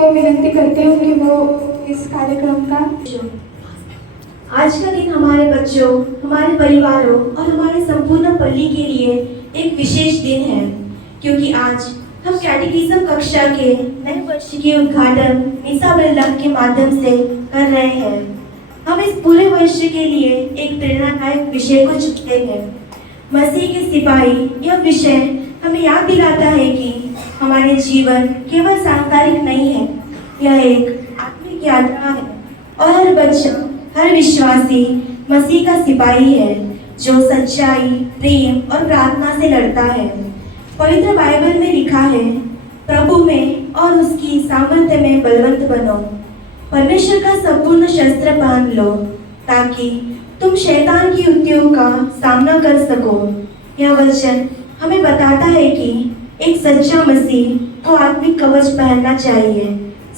को विनती करती हूँ कि वो इस कार्यक्रम का आज का दिन हमारे बच्चों, हमारे परिवारों और हमारे संपूर्ण पल्ली के लिए एक विशेष दिन है, क्योंकि आज हम कैटेकिज्म कक्षा के नए वर्ष के उद्घाटन निशा बेल्लाह के माध्यम से कर रहे हैं। हम इस पूरे वर्ष के लिए एक प्रेरणादायक विषय को चुनते हैं। मसीह के सिपाही यह विषय हमें याद दिलाता है कि हमारे जीवन केवल सांसारिक नहीं है, यह एक आत्मिक यात्रा है और हर बच्चा, हर विश्वासी मसीह का सिपाही है जो सच्चाई, प्रेम और प्रार्थना से लड़ता है। पवित्र बाइबल में लिखा है, प्रभु में और उसकी सामर्थ्य में बलवंत बनो, परमेश्वर का संपूर्ण शस्त्र पहन लो ताकि तुम शैतान की युक्तियों का सामना कर सको। यह वचन हमें बताता है कि एक सच्चा मसीह को आत्मिक कवच पहनना चाहिए।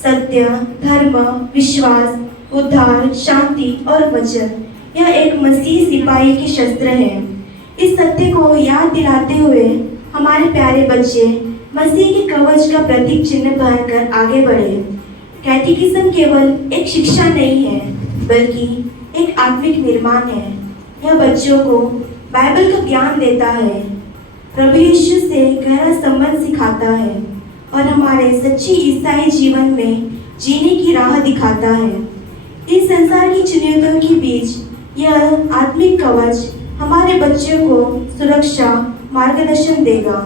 सत्य, धर्म, विश्वास, उद्धार, शांति और वचन, यह एक मसीह सिपाही के शस्त्र है। इस सत्य को याद दिलाते हुए हमारे प्यारे बच्चे मसीह के कवच का प्रतीक चिन्ह पहनकर आगे बढ़े। कैटेकिज्म केवल एक शिक्षा नहीं है, बल्कि एक आत्मिक निर्माण है। यह बच्चों को बाइबल का ज्ञान देता है, प्रभु यीशु से गहरा संबंध सिखाता है और हमारे सच्ची ईसाई जीवन में जीने की राह दिखाता है। इस संसार की चुनौतियों के बीच यह आत्मिक कवच हमारे बच्चों को सुरक्षा, मार्गदर्शन देगा।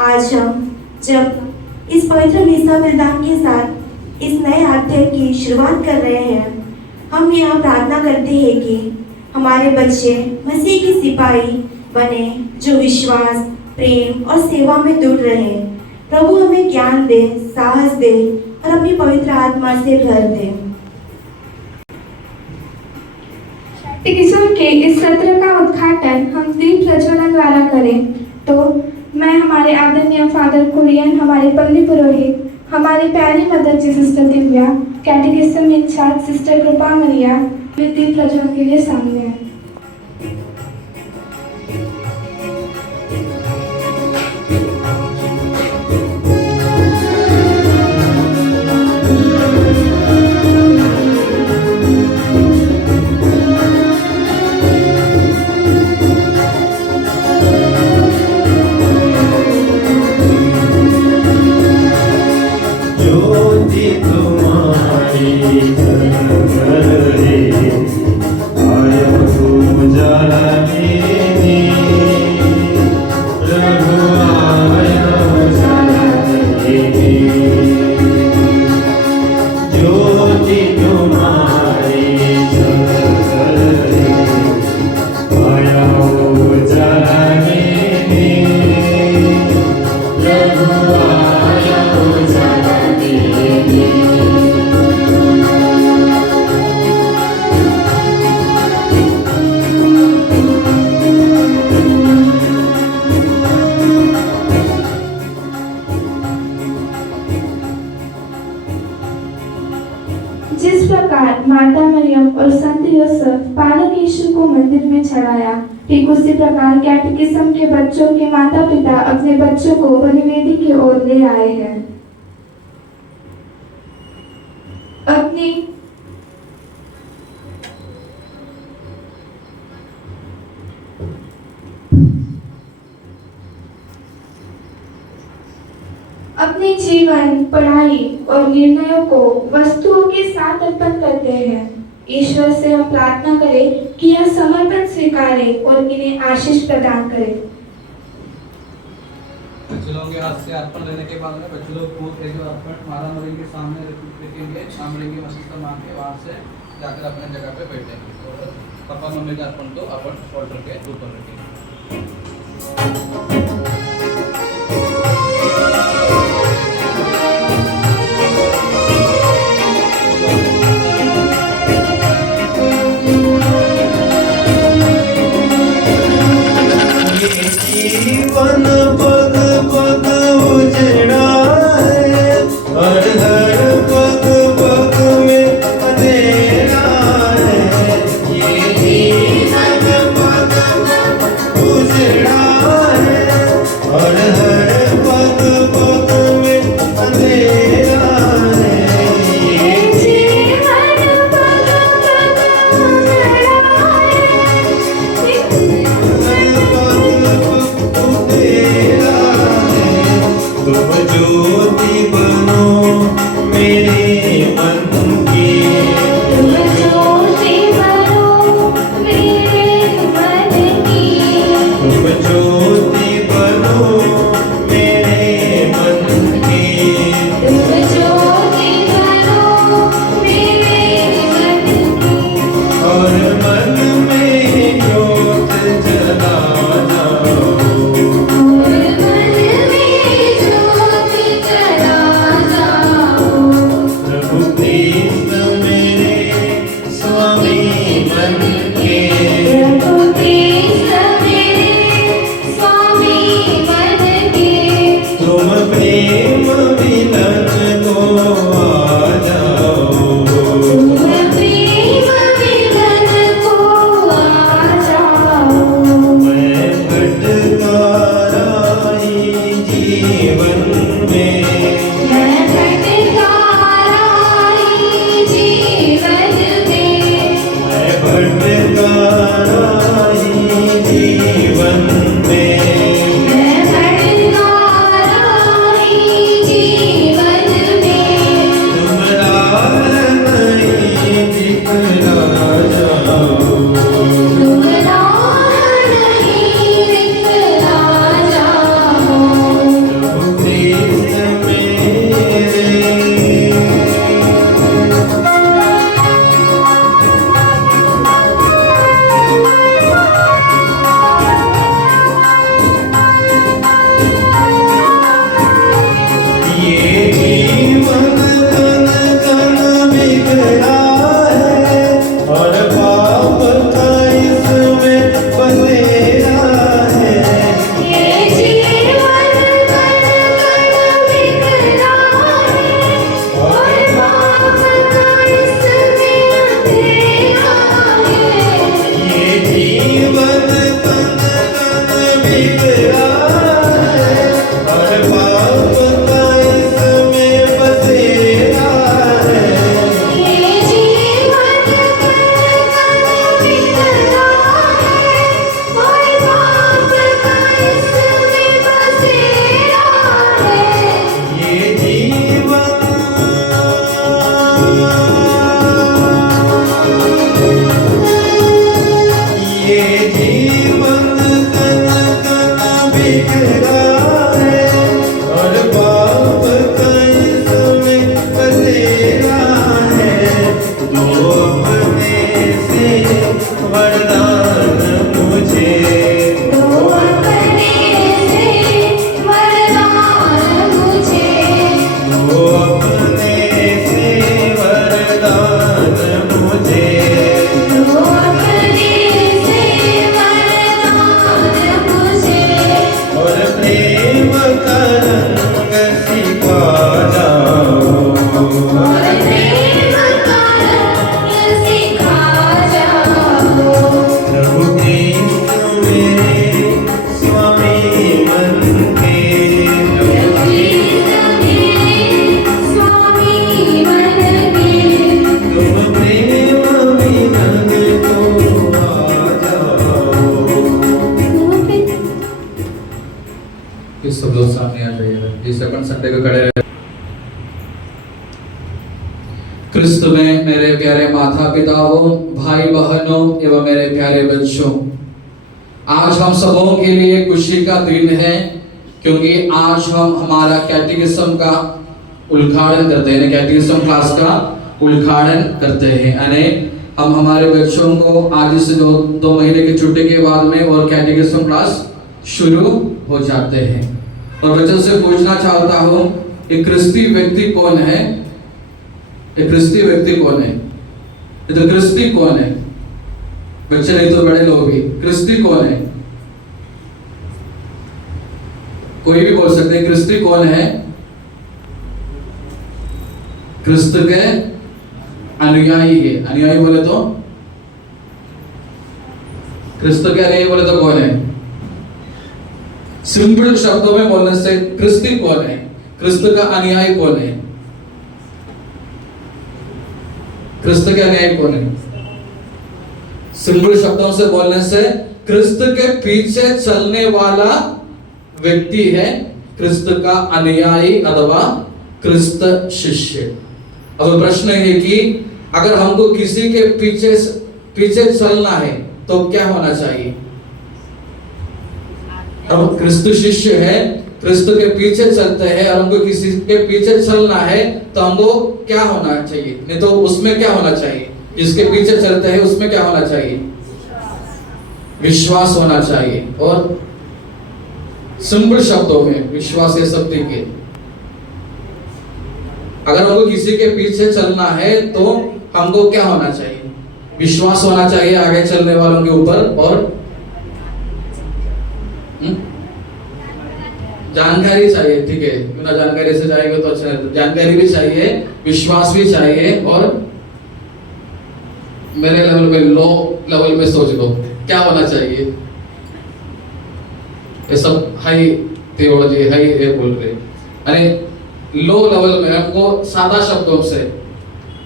आज हम जब इस पवित्र निशा बेल्लाह के साथ इस नए अध्याय की शुरुआत कर रहे हैं, हम यह प्रार्थना करते हैं कि हमारे बच्चे मसीह के सिपाही बने जो विश्वास, प्रेम और सेवा में जुड़ रहे। प्रभु हमें ज्ञान दे, साहस दे और अपनी पवित्र आत्मा से भर दे। कैटेकिज्म के इस सत्र का उद्घाटन हम दीप प्रज्वलन द्वारा करें, तो मैं हमारे आदरणीय फादर कुरियन, हमारे पल्ली पुरोहित, हमारी प्यारी मदर जी सिस्टर दिव्या, कैटेकिज्म इंचार्ज सिस्टर कृपा मरिया दीप प्रज्वलन के लिए सामने हैं। जिस प्रकार माता मरियम और संत यूसुफ बालक यीशु को मंदिर में चढ़ाया, ठीक उसी प्रकार कैटेकिज्म के बच्चों के माता पिता अपने बच्चों को बलिवेदी की ओर ले आए हैं। अपने जीवन, पढ़ाई और निर्णयों को वस्तुओं के साथ अर्पण करते हैं। ईश्वर से हम प्रार्थना करें कि यह समर्पण स्वीकारे और इन्हें आशीष प्रदान करे। बच्चे लोगों के हाथ से अर्पण लेने के बाद में बच्चे लोग खुद एक अर्पण माता मरियम के सामने रखेंगे, सामने मसीह मांग के वहाँ से जाकर अपने जगह पे बैठेंगे और पापा मम्मी के अर्पण को अपन ऑल्टर के ऊपर रखेंगे। जीवन पग पग उजड़ा है, हर हर पग पग में अंधेरा है। ये जीवन पग पग उजड़ा है, मन की तुम ज्योति बनो मेरे मन की, तुम ज्योति बनो मेरे मन की तुम ज्योति बनो मेरे मन की, और मन में ज्योत जला जाओ और मन में ज्योति जला जाओ। प्रभु कृष्ण मेरे स्वामी मन के प्रभु कृष्ण मेरे स्वामी मन के, तुम प्रेम मिलन को आ जाओ तुम प्रेम मिलन को आ जाओ। मैं भटका रही जीवन में मैं भटका रही जीवन में, मैं भटका रही जीवन में मैं भटका रही जीवन में, तुम राह नहीं दिखला जाओ तुम राह नहीं दिखला जाओ। प्रभु कृष्ण मेरे ये जीवन कन कन बिखरा है और पाप का इसमें बसेरा है ये जीवन कण कण बिखरा है और पाप का इसमें अंधेरा है। ये जीवन कन कन बिखरा है और पाप का इसमें बसेरा है ये जीवन कण कण बिखरा है और पाप का इसमें बसेरा है। ये जीवन ये जीवन कन कन बिखरा है और पाप का इसमें बसेरा है दो अपने से वरदान मुझे दो अपने से वरदान मुझे, दो अपने से वरदान मुझे दो अपने से वरदान मुझे, और प्रेम का रंग सिखा जाओ और प्रेम का रंग सिखा जाओ। प्रभु कृष्ण मेरे स्वामी मन के प्रभु कृष्ण मेरे स्वामी मन के, तुम प्रेम मिलन को आ जाओ ये सब लोग सामने आ जाइएगा। ये सेकंड संडे को खड़े रहे। क्रिस्त में मेरे प्यारे माता पिताओं, भाई बहनों एवं मेरे प्यारे बच्चों, आज हम सबों के लिए खुशी का दिन है क्योंकि आज हम हमारा कैटेकिज्म का उद्घाटन करते हैं। कैटेकिज्म क्लास का उद्घाटन करते हैं यानी हम हमारे बच्चों को आज से दो महीने की छुट्टी के बाद में और कैटेकिज्म क्लास शुरू हो जाते हैं। और बच्चों से पूछना चाहता हूँ, एक क्रिस्ती व्यक्ति कौन है? एक क्रिस्ती व्यक्ति कौन है? ये तो क्रिस्ती कौन है? बच्चे नहीं तो बड़े लोग भी। क्रिस्ती कौन है? कोई भी बोल सकते हैं। क्रिस्ती कौन है? क्रिस्त के अनुयायी है। अनुयायी बोले तो क्रिस्त के अनुयायी बोले तो कौन है? सिंपल शब्दों में बोलने से क्रिस्ती कौन है? क्रिस्त का अनुयायी कौन है? क्रिस्त के अनुयायी कौन है? सिंपल शब्दों से बोलने से क्रिस्त के पीछे चलने वाला व्यक्ति है क्रिस्त का अनुयायी अथवा क्रिस्त शिष्य। अब प्रश्न है कि अगर हमको किसी के पीछे चलना है तो क्या होना चाहिए? हम क्रिस्तु शिष्य है, क्रिस्तु के पीछे चलते हैं और हमको किसी के पीछे चलना है तो हमको क्या होना चाहिए? नहीं तो उसमें क्या होना चाहिए? जिसके पीछे चलते हैं उसमें क्या होना चाहिए? विश्वास होना चाहिए। और सिंपल शब्दों में विश्वास ये सब के अगर हमको किसी के पीछे चलना है तो हमको क्या होना चाहिए? विश्वास होना चाहिए आगे चलने वालों के ऊपर, और जानकारी चाहिए। ठीक है, क्यों ना जानकारी से जाएंगे तो अच्छा है। जानकारी भी चाहिए, विश्वास भी चाहिए, और मेरे लेवल में लो लेवल में सोच लो क्या होना चाहिए। ये सब हाई थियोलॉजी हाई ये बोल रहे, यानी लो लेवल में हमको सादा शब्दों से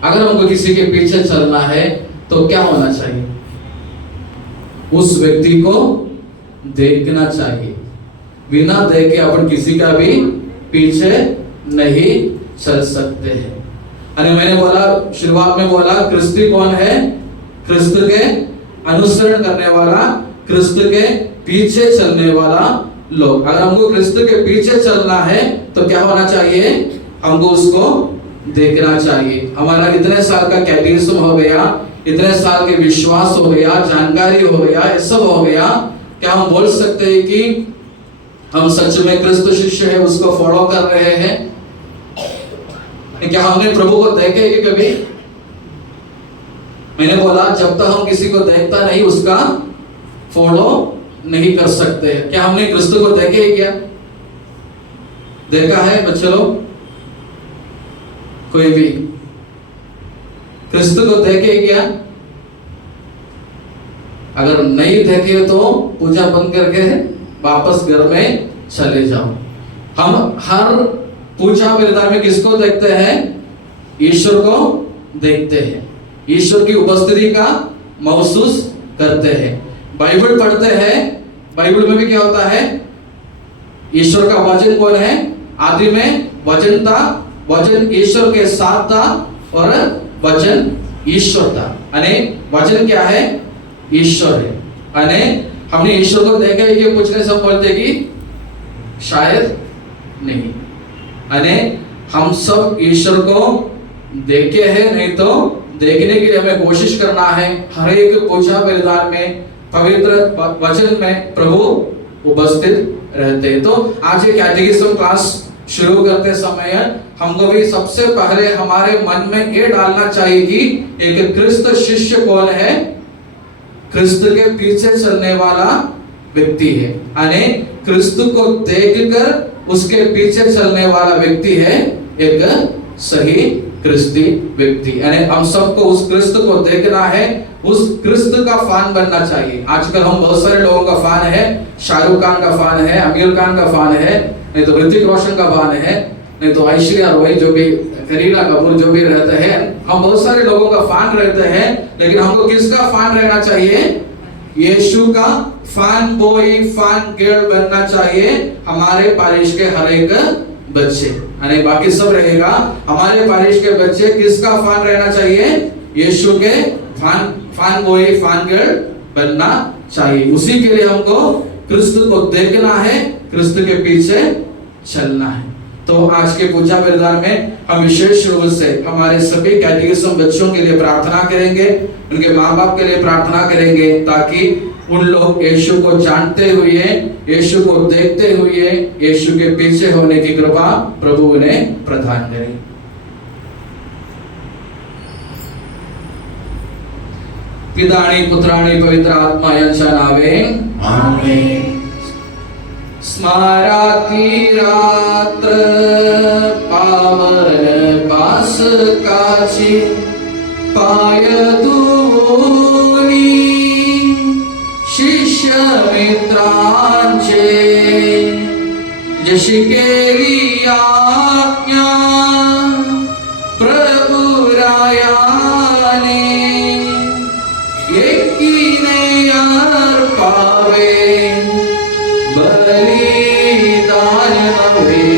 अगर हमको किसी के पीछे चलना है तो क्या होना चाहिए? उस व्यक्ति को देखना चाहिए। बिना देखे अपन किसी का भी पीछे नहीं चल सकते हैं। अरे मैंने बोला, शुरुआत में बोला, क्रिस्ती कौन है? क्रिस्त के अनुसरण करने वाला, क्रिस्त के पीछे चलने वाला लोग। अगर हमको क्रिस्त के पीछे चलना है तो क्या होना चाहिए? हमको उसको देखना चाहिए। हमारा इतने साल का कैटेकिज्म हो गया, इतने साल के विश्वास हो गया, जानकारी हो गया, ये सब हो गया, क्या हम बोल सकते हैं कि हम सच में क्रिस्त शिष्य है, उसको फॉलो कर रहे हैं? क्या हमने प्रभु को देखे कि कभी? मैंने बोला जब तक हम किसी को देखता नहीं उसका फॉलो नहीं कर सकते। क्या हमने क्रिस्त को देखे क्या? देखा है बच्चे लोग? कोई भी क्रिस्त को देखे क्या? अगर नहीं देखे तो पूजा बंद करके वापस घर में चले जाओ। हम हर पूजा विधान में किसको देखते हैं? ईश्वर को देखते हैं, ईश्वर की उपस्थिति का महसूस करते हैं। बाइबल पढ़ते हैं, बाइबल में भी क्या होता है? ईश्वर का वचन कौन है? आदि में वचन था, वचन ईश्वर के साथ था और वचन ईश्वर था। यानी वचन क्या है? ईश्वर है। यानी हमने ईश्वर को देखा है कि पूछने से बोलते कि शायद नहीं। यानी हम सब ईश्वर को देखे हैं, नहीं तो देखने के लिए हमें कोशिश करना है। हर एक पूजा विधान में, पवित्र वचन में प्रभु उपस्थित रहते हैं। तो आज ये कैटेकिज्म क्लास शुरू करते समय हमको भी सबसे पहले हमारे मन में ये डालना चाहिए कि एक क्रिस्त शिष्य कौन है? क्रिस्त के पीछे चलने वाला व्यक्ति है। यानी क्रिस्त को देखकर उसके पीछे चलने वाला व्यक्ति है एक सही क्रिस्ती व्यक्ति। यानी हम सबको उस क्रिस्त को देखना है, उस क्रिस्त का फैन बनना चाहिए। आजकल हम बहुत सारे लोगों का फैन है, शाहरुख खान का फैन है, आमिर खान का फैन है, नहीं तो ऋतिक रोशन का फैन है, नहीं तो ऐश्वर्या रॉय जो भी, करीना कपूर जो भी रहते हैं। हम बहुत सारे लोगों का फैन रहते हैं, लेकिन हमको किसका फैन रहना चाहिए? यीशु का फैन बॉय, फैन गर्ल बनना चाहिए हमारे पारिश के हर एक बच्चे। यानी बाकी सब रहेगा, हमारे पारिश के बच्चे किसका फैन रहना चाहिए? यीशु के फैन बॉय, फैन गर्ल बनना चाहिए। उसी के लिए हमको क्रिस्त को देखना है, क्रिस्त के पीछे चलना है। तो आज के पूजा विधान में हम विशेष रूप से हमारे सभी कैटेकिज्म बच्चों के लिए प्रार्थना करेंगे, उनके माँ बाप के लिए प्रार्थना करेंगे, ताकि उन लोग यीशु को जानते हुए, यीशु को देखते हुए, यीशु के पीछे होने की कृपा प्रभु उन्हें प्रदान करे। पिताणी पुत्राणी पवित्र आत्मा यांच्या नावे आमेन। स्मराती रात्र पावन पासकाची पाय धुनी शिष्य मित्रांचे जशी केली आज्ञा प्रभु रायाने एकीने अर्पावे बलिदान नव्हे।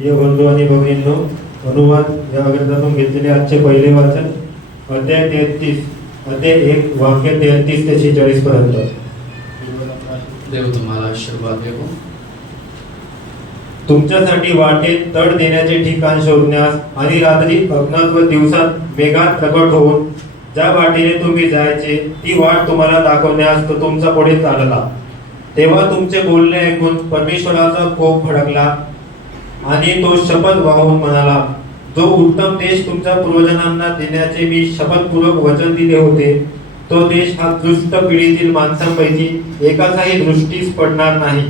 प्रिय बंधू आणि भगिनींनो, अनुवाद या ग्रंथातून घेतलेले आजचे पहिले वाचन अध्याय 33 अध्याय 1 वाक्य 33 ते 46 पर्यंत. देव तुम्हाला आशीर्वाद देवो. तुमच्यासाठी वाटेत तड देण्याचे ठिकाण शोधण्यास आणि रात्री अज्ञात व दिवसात वेगात प्रकट होऊन ज्या वाटेने तुम्ही जायचे ती वाट तुम्हाला दाखवण्यास तो तुमचा पुढे चालला. तेव्हा तुमचे बोलणे ऐकून परमेश्वराचा कोप भडकला आणि तो शपथ वाहून म्हणाला, जो उत्तम देश तुमच्या पूर्वजांना देण्याचे मी शपथपूर्वक वचन दिले होते तो देश हा दुष्ट पिढीतील माणसांपैकी एकाचाही दृष्टीस पडणार नाही.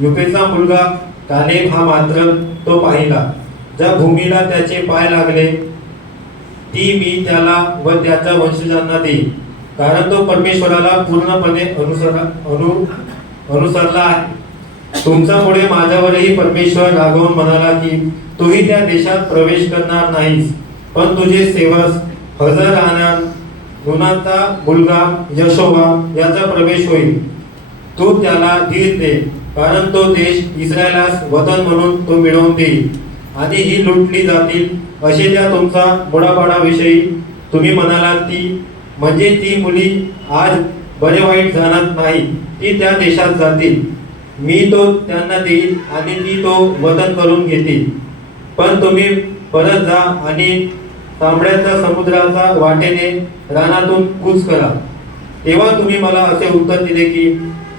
युपेचा मुलगा कालेब हा मात्र तो पाहिला. ज्या भूमीला त्याचे पाय लागले ती मी त्याला व त्याच्या वंशजांना देईन, कारण तो परमेश्वराला पूर्णपणे अनुसरला आहे. तुमच्यामुळे माझ्यावरही परमेश्वर रागवून म्हणाला की तूही त्या देशात प्रवेश करणार नाहीस, पण तुझे सेवक हजर राहणार नुनाचा मुलगा यशोवा याचा प्रवेश होईल. तू त्याला धीर दे, कारण तो देश इस्रायलास वतन म्हणून तो मिळवून देईल आणि ही लुटली जातील असे त्या तुमचा बुडापाडाविषयी तुम्ही म्हणालात ती म्हणजे ती मुली आज बरे वाईट जाणार नाही, ती त्या देशात जातील. मी तो त्यांना देईल आणि ती तो वतन करून घेतील. पण तुम्ही परत जा आणि तांबड्याच्या समुद्राचा वाटेने रानातून कूच करा. तेव्हा तुम्ही मला असे उत्तर दिले की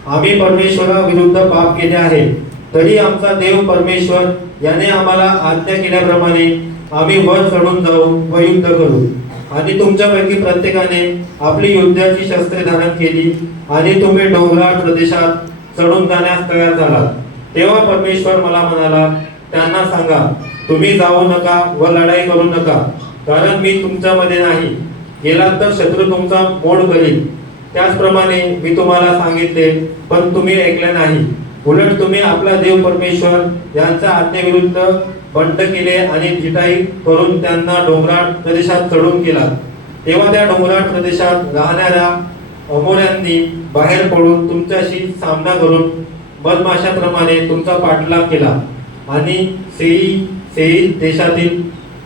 आम्ही परमेश्वराविरुद्ध पाप केले आहे, तरी आमचा देव परमेश्वर याने आम्हाला आज्ञा केल्याप्रमाणे आम्ही वर चढून जाऊ व युद्ध करू. आणि तुमच्यापैकी प्रत्येकाने आपली युद्धाची शस्त्रे धारण केली आणि तुम्ही डोंगराळ प्रदेशात चढून जाण्यास तयार झालात. तेव्हा परमेश्वर मला म्हणाला, त्यांना सांगा, तुम्ही जाऊ नका व लढाई करू नका, कारण मी तुमच्यामध्ये नाही. गेलात तर शत्रू तुमचा मोड करील. त्याचप्रमाणे मी तुम्हाला सांगितले, पण तुम्ही ऐकले नाही. उलट तुम्ही आपला देव परमेश्वर यांच्या आज्ञेविरुद्ध बंड केले आणि जिटाई करून त्यांना डोंगराळ प्रदेशात चढून केला. तेव्हा त्या डोंगराळ प्रदेशात राहणाऱ्या अमोऱ्यांनी बाहेर पडून तुमच्याशी सामना करून बदमाशाप्रमाणे तुमचा पाठलाग केला आणि सेई देशातील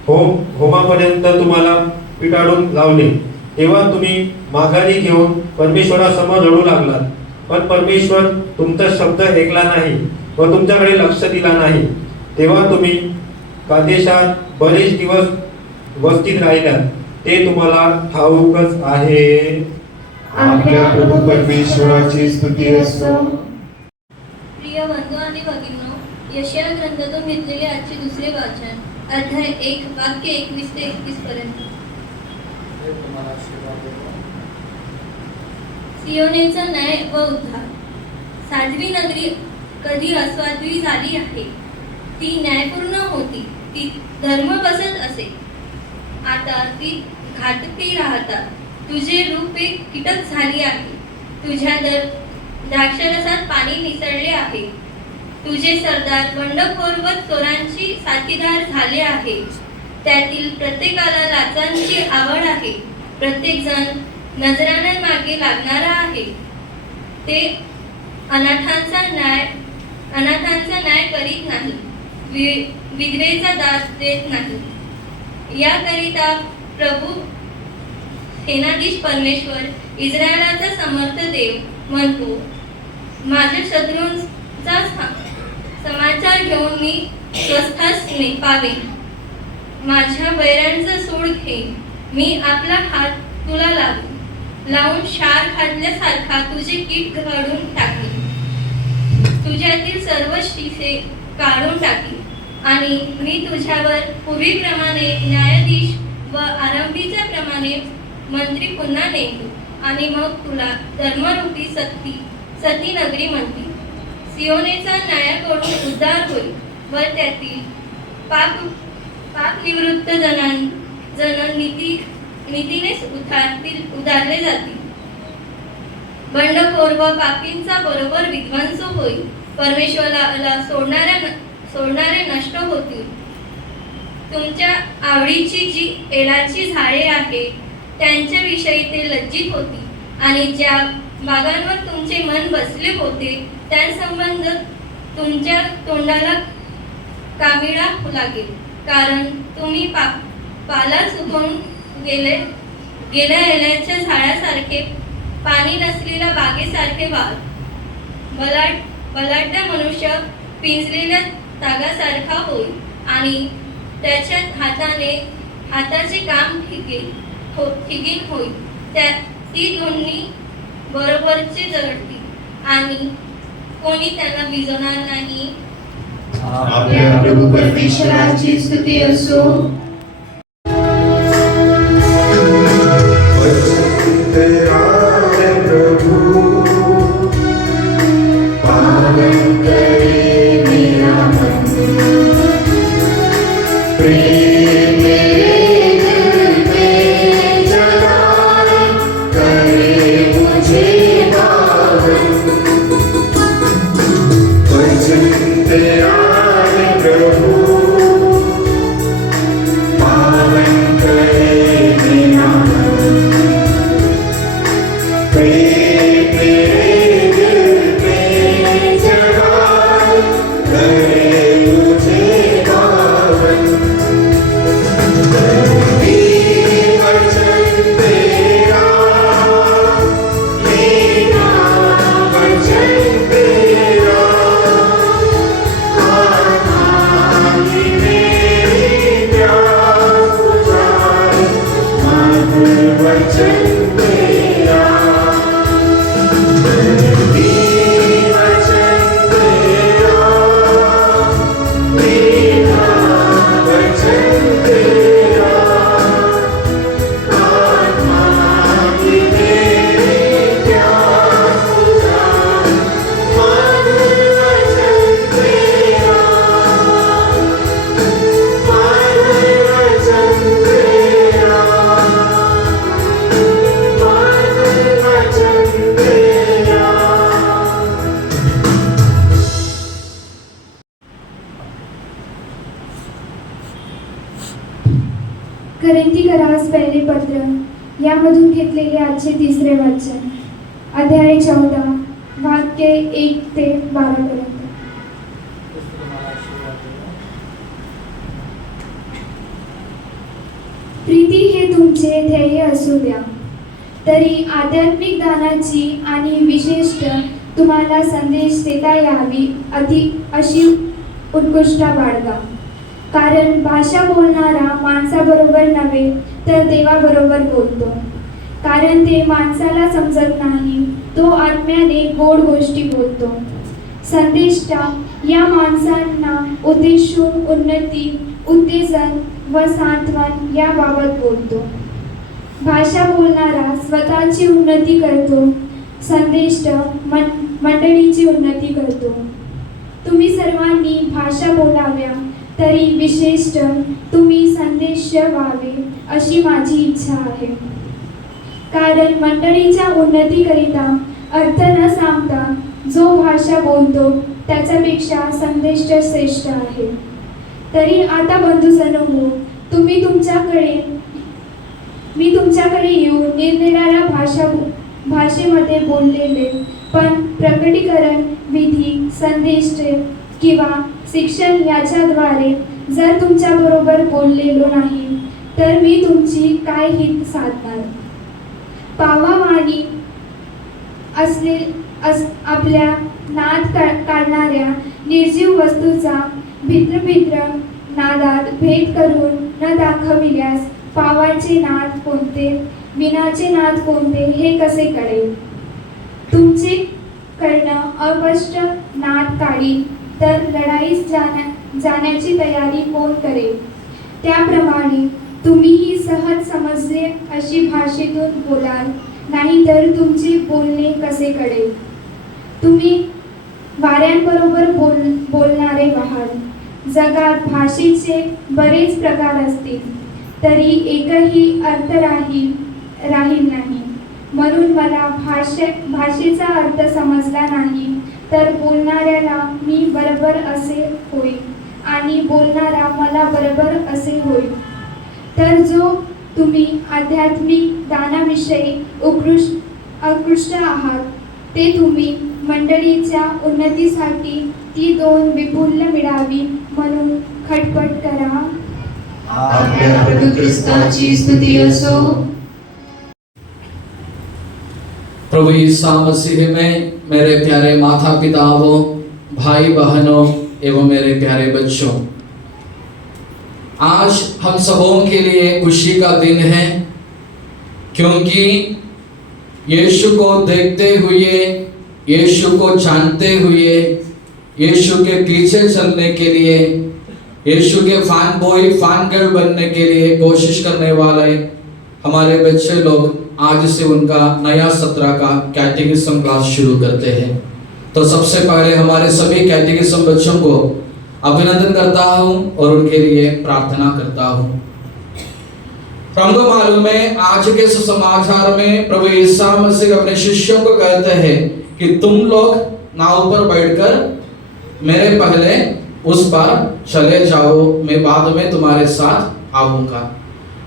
होमापर्यंत तुम्हाला पिटाळून लावले. तेव्हा तुम्ही माघारी घेऊन परमेश्वरासमोर रडू लागलात. पण परमेश्वर तुमचा शब्द ऐकला नाही व तुमच्याकडे लक्ष दिला नाही. तेव्हा तुम्ही कादेशात बरेच दिवस वस्तीत राहिल्यात, ते तुम्हाला ठाऊकच आहे. आपल्या प्रभू परमेश्वराची स्तुती असो. प्रिय बंधू आणि भगिनींनो, यशाया ग्रंथातून घेतलेले आजचे दुसरे वाचन अध्याय 1 वाक्य 21 ते 31 पर्यंत. देव तुम्हाला आशीर्वाद देवो. सियोनेचा न्याय व उद्धार. साध्वी नगरी कधी अस्वाद्वी झाली आहे, ती न्यायपूर्ण होती, ती धर्म बसत असे. आता ती घातकी राहतात. तुझे रूप एक कीटक झाली आहे, तुझ्या द्राक्षरसात पाणी मिसळले आहे. तुझे सरदार बंडखोर व चोरांची साथीदार झाले आहे. त्यातील प्रत्येकाला लाचांची आवड आहे. प्रत्येक जण नजराण्यांमागे लागणारा आहे. ते अनाथांचा न्याय करीत नाही, विधवेचा दास देत नाही. याकरिता प्रभू सेनाधीश परमेश्वर इस्रायलाचा समर्थ देव म्हणतो, माझ्या शत्रूंचा समाचार घेऊन मी स्वस्थास पावेन. माझ्या बैरांचा सूड घेईन. मी आपला हात तुला लावून शार घातल्यासारखा तुझे कीट काढून टाकीन. तुझ्यातील सर्व शिसे काढून टाकीन आणि मी तुझ्यावर पूर्वीप्रमाणे न्यायाधीश व आरंभीच्या प्रमाणे मंत्री पुन्हा नेमतो आणि मग तुला धर्मरूपी सती नगरी म्हणतील. सियोनेचा न्यायाकडून उद्धार होईल व त्यातील पाप निवृत्त जन नीतीनेच उधारले जातील. बंडखोर व पापींचा बरोबर विध्वंस होईल. परमेश्वराला सोडणारे नष्ट होतील. तुमच्या आवडीची जी एलाची झाडे आहे त्यांच्याविषयी ते लज्जित होती आणि ज्या बागांवर तुमचे मन बसले होते त्यांसंबंध तुमच्या कामिळा लागेल, कारण तुम्ही पाला सुकून गेल्या एल्याच्या झाडासारखे, पाणी नसलेल्या बागेसारखे व्हाल. बलाढ्य मनुष्य पिंजलेल्या तागासारखा होईल आणि त्याच्या हाताचे काम ठिगीन होईल. ती दोन्ही बरोबरचे जळतील आणि कोणी त्यांना भिजवणार नाही. आपल्या प्रभू परमेश्वराची स्तुती असो. वचन तेरा है प्रभु, पावन करे मेरा मन. प्रेम मेरे दिल में जगाए, करे मुझे पावन. वचन तेरा है प्रभु, पावन करे मेरा मन. प्रेम मेरे दिल में जगाए, करे मुझे पावन. वचन तेरा, मेरा वचन तेरा, आत्मा की मेरी प्यास बुझाए, मधुर वचन तेरा. वचन तेरा, मेरा वचन तेरा, आत्मा की मेरी प्यास बुझाए, मधुर वचन तेरा, मधुर वचन तेरा, मधुर वचन तेरा. करंथीकरास पहिले पत्र यामधून घेतलेले आजचे तिसरे वाचन, अध्याय 14, वाक्य 1 ते 12 पर्यंत. प्रीती हे तुमचे ध्येय असू द्या. तरी आध्यात्मिक दानाची आणि विशिष्ट तुम्हाला संदेश देता यावी अशी उत्कृष्टा बाळगा. कारण भाषा बोलणारा माणसाबरोबर नव्हे तर देवाबरोबर बोलतो. कारण ते माणसाला समजत नाही, तो आत्म्याने गोड गोष्टी बोलतो. संदेष्टा या माणसांना उद्देशून उन्नती, उत्तेजन व सांत्वन याबाबत बोलतो. भाषा बोलणारा स्वतःची उन्नती करतो, संदेष्ट मंडळीची उन्नती करतो. तुम्ही सर्वांनी भाषा बोलाव्या, तरी विशेषत तुम्ही संदेश व्हावे अशी माझी इच्छा आहे. कारण मंडळीच्या उन्नतीकरिता अर्थ न सांगता जो भाषा बोलतो त्याच्यापेक्षा संदेश श्रेष्ठ आहे. तरी आता बंधुजनो, मी तुमच्याकडे येऊन निरनिराळ्या भाषेमध्ये बोललेले, पण प्रकटीकरण, विधी, संदेश किंवा शिक्षण याच्याद्वारे जर तुमच्याबरोबर बोललेलो नाही, तर मी तुमची काय हित साधणार. पावावाणी आपल्या नाद काढणाऱ्या निर्जीव वस्तूचा भित्र नादात भेद करून न दाखविल्यास पावाचे नाद कोणते, विनाचे नाद कोणते हे कसे कळेल. तुमचे कर्ण अस्पष्ट नाद काढील तर लढाईस जाण्याची तयारी कोण करेल. त्याप्रमाणे तुम्हीही सहज समजले अशी भाषेतून बोलाल, नाहीतर तुमचे बोलणे कसे कळेल. तुम्ही वाऱ्यांबरोबर बोलणारे व्हाल. जगात भाषेचे बरेच प्रकार असतील, तरी एकही अर्थ राहील नाही. म्हणून मला भाषेचा अर्थ समजला नाही तर बोलणाऱ्याला मी बरोबर असे होईल आणि बोलणारा मला बरोबर असे होईल. तर जो तुम्ही आध्यात्मिक दानाविषयी उत्कृष्ट आहात ते तुम्ही मंडळीच्या उन्नतीसाठी ती दोन विपुल्य मिळावी म्हणून खटपट करा. आपल्या प्रभू ख्रिस्ताची स्तुती असो. प्रभु यीशु मसीह में मेरे प्यारे माता पिताओं, भाई बहनों एवं मेरे प्यारे बच्चों, आज हम सबों के लिए खुशी का दिन है, क्योंकि यीशु को देखते हुए, यीशु को जानते हुए, यीशु के पीछे चलने के लिए, यीशु के फैन बॉय फैन गर्ल बनने के लिए कोशिश करने वाले हमारे बच्चे लोग आज से उनका नया सत्र का कैटेकिज्म क्लास शुरू करते हैं। तो सबसे पहले हमारे सभी कैटेकिज्म बच्चों को अभिनंदन करता हूं और उनके लिए प्रार्थना करता हूं। हमको मालूम है आज के सुसमाचार में प्रभु यीशु मसीह अपने शिष्यों को कहते हैं कि तुम लोग नाव पर बैठकर मेरे पहले उस पार चले जाओ, मैं बाद में तुम्हारे साथ आऊंगा।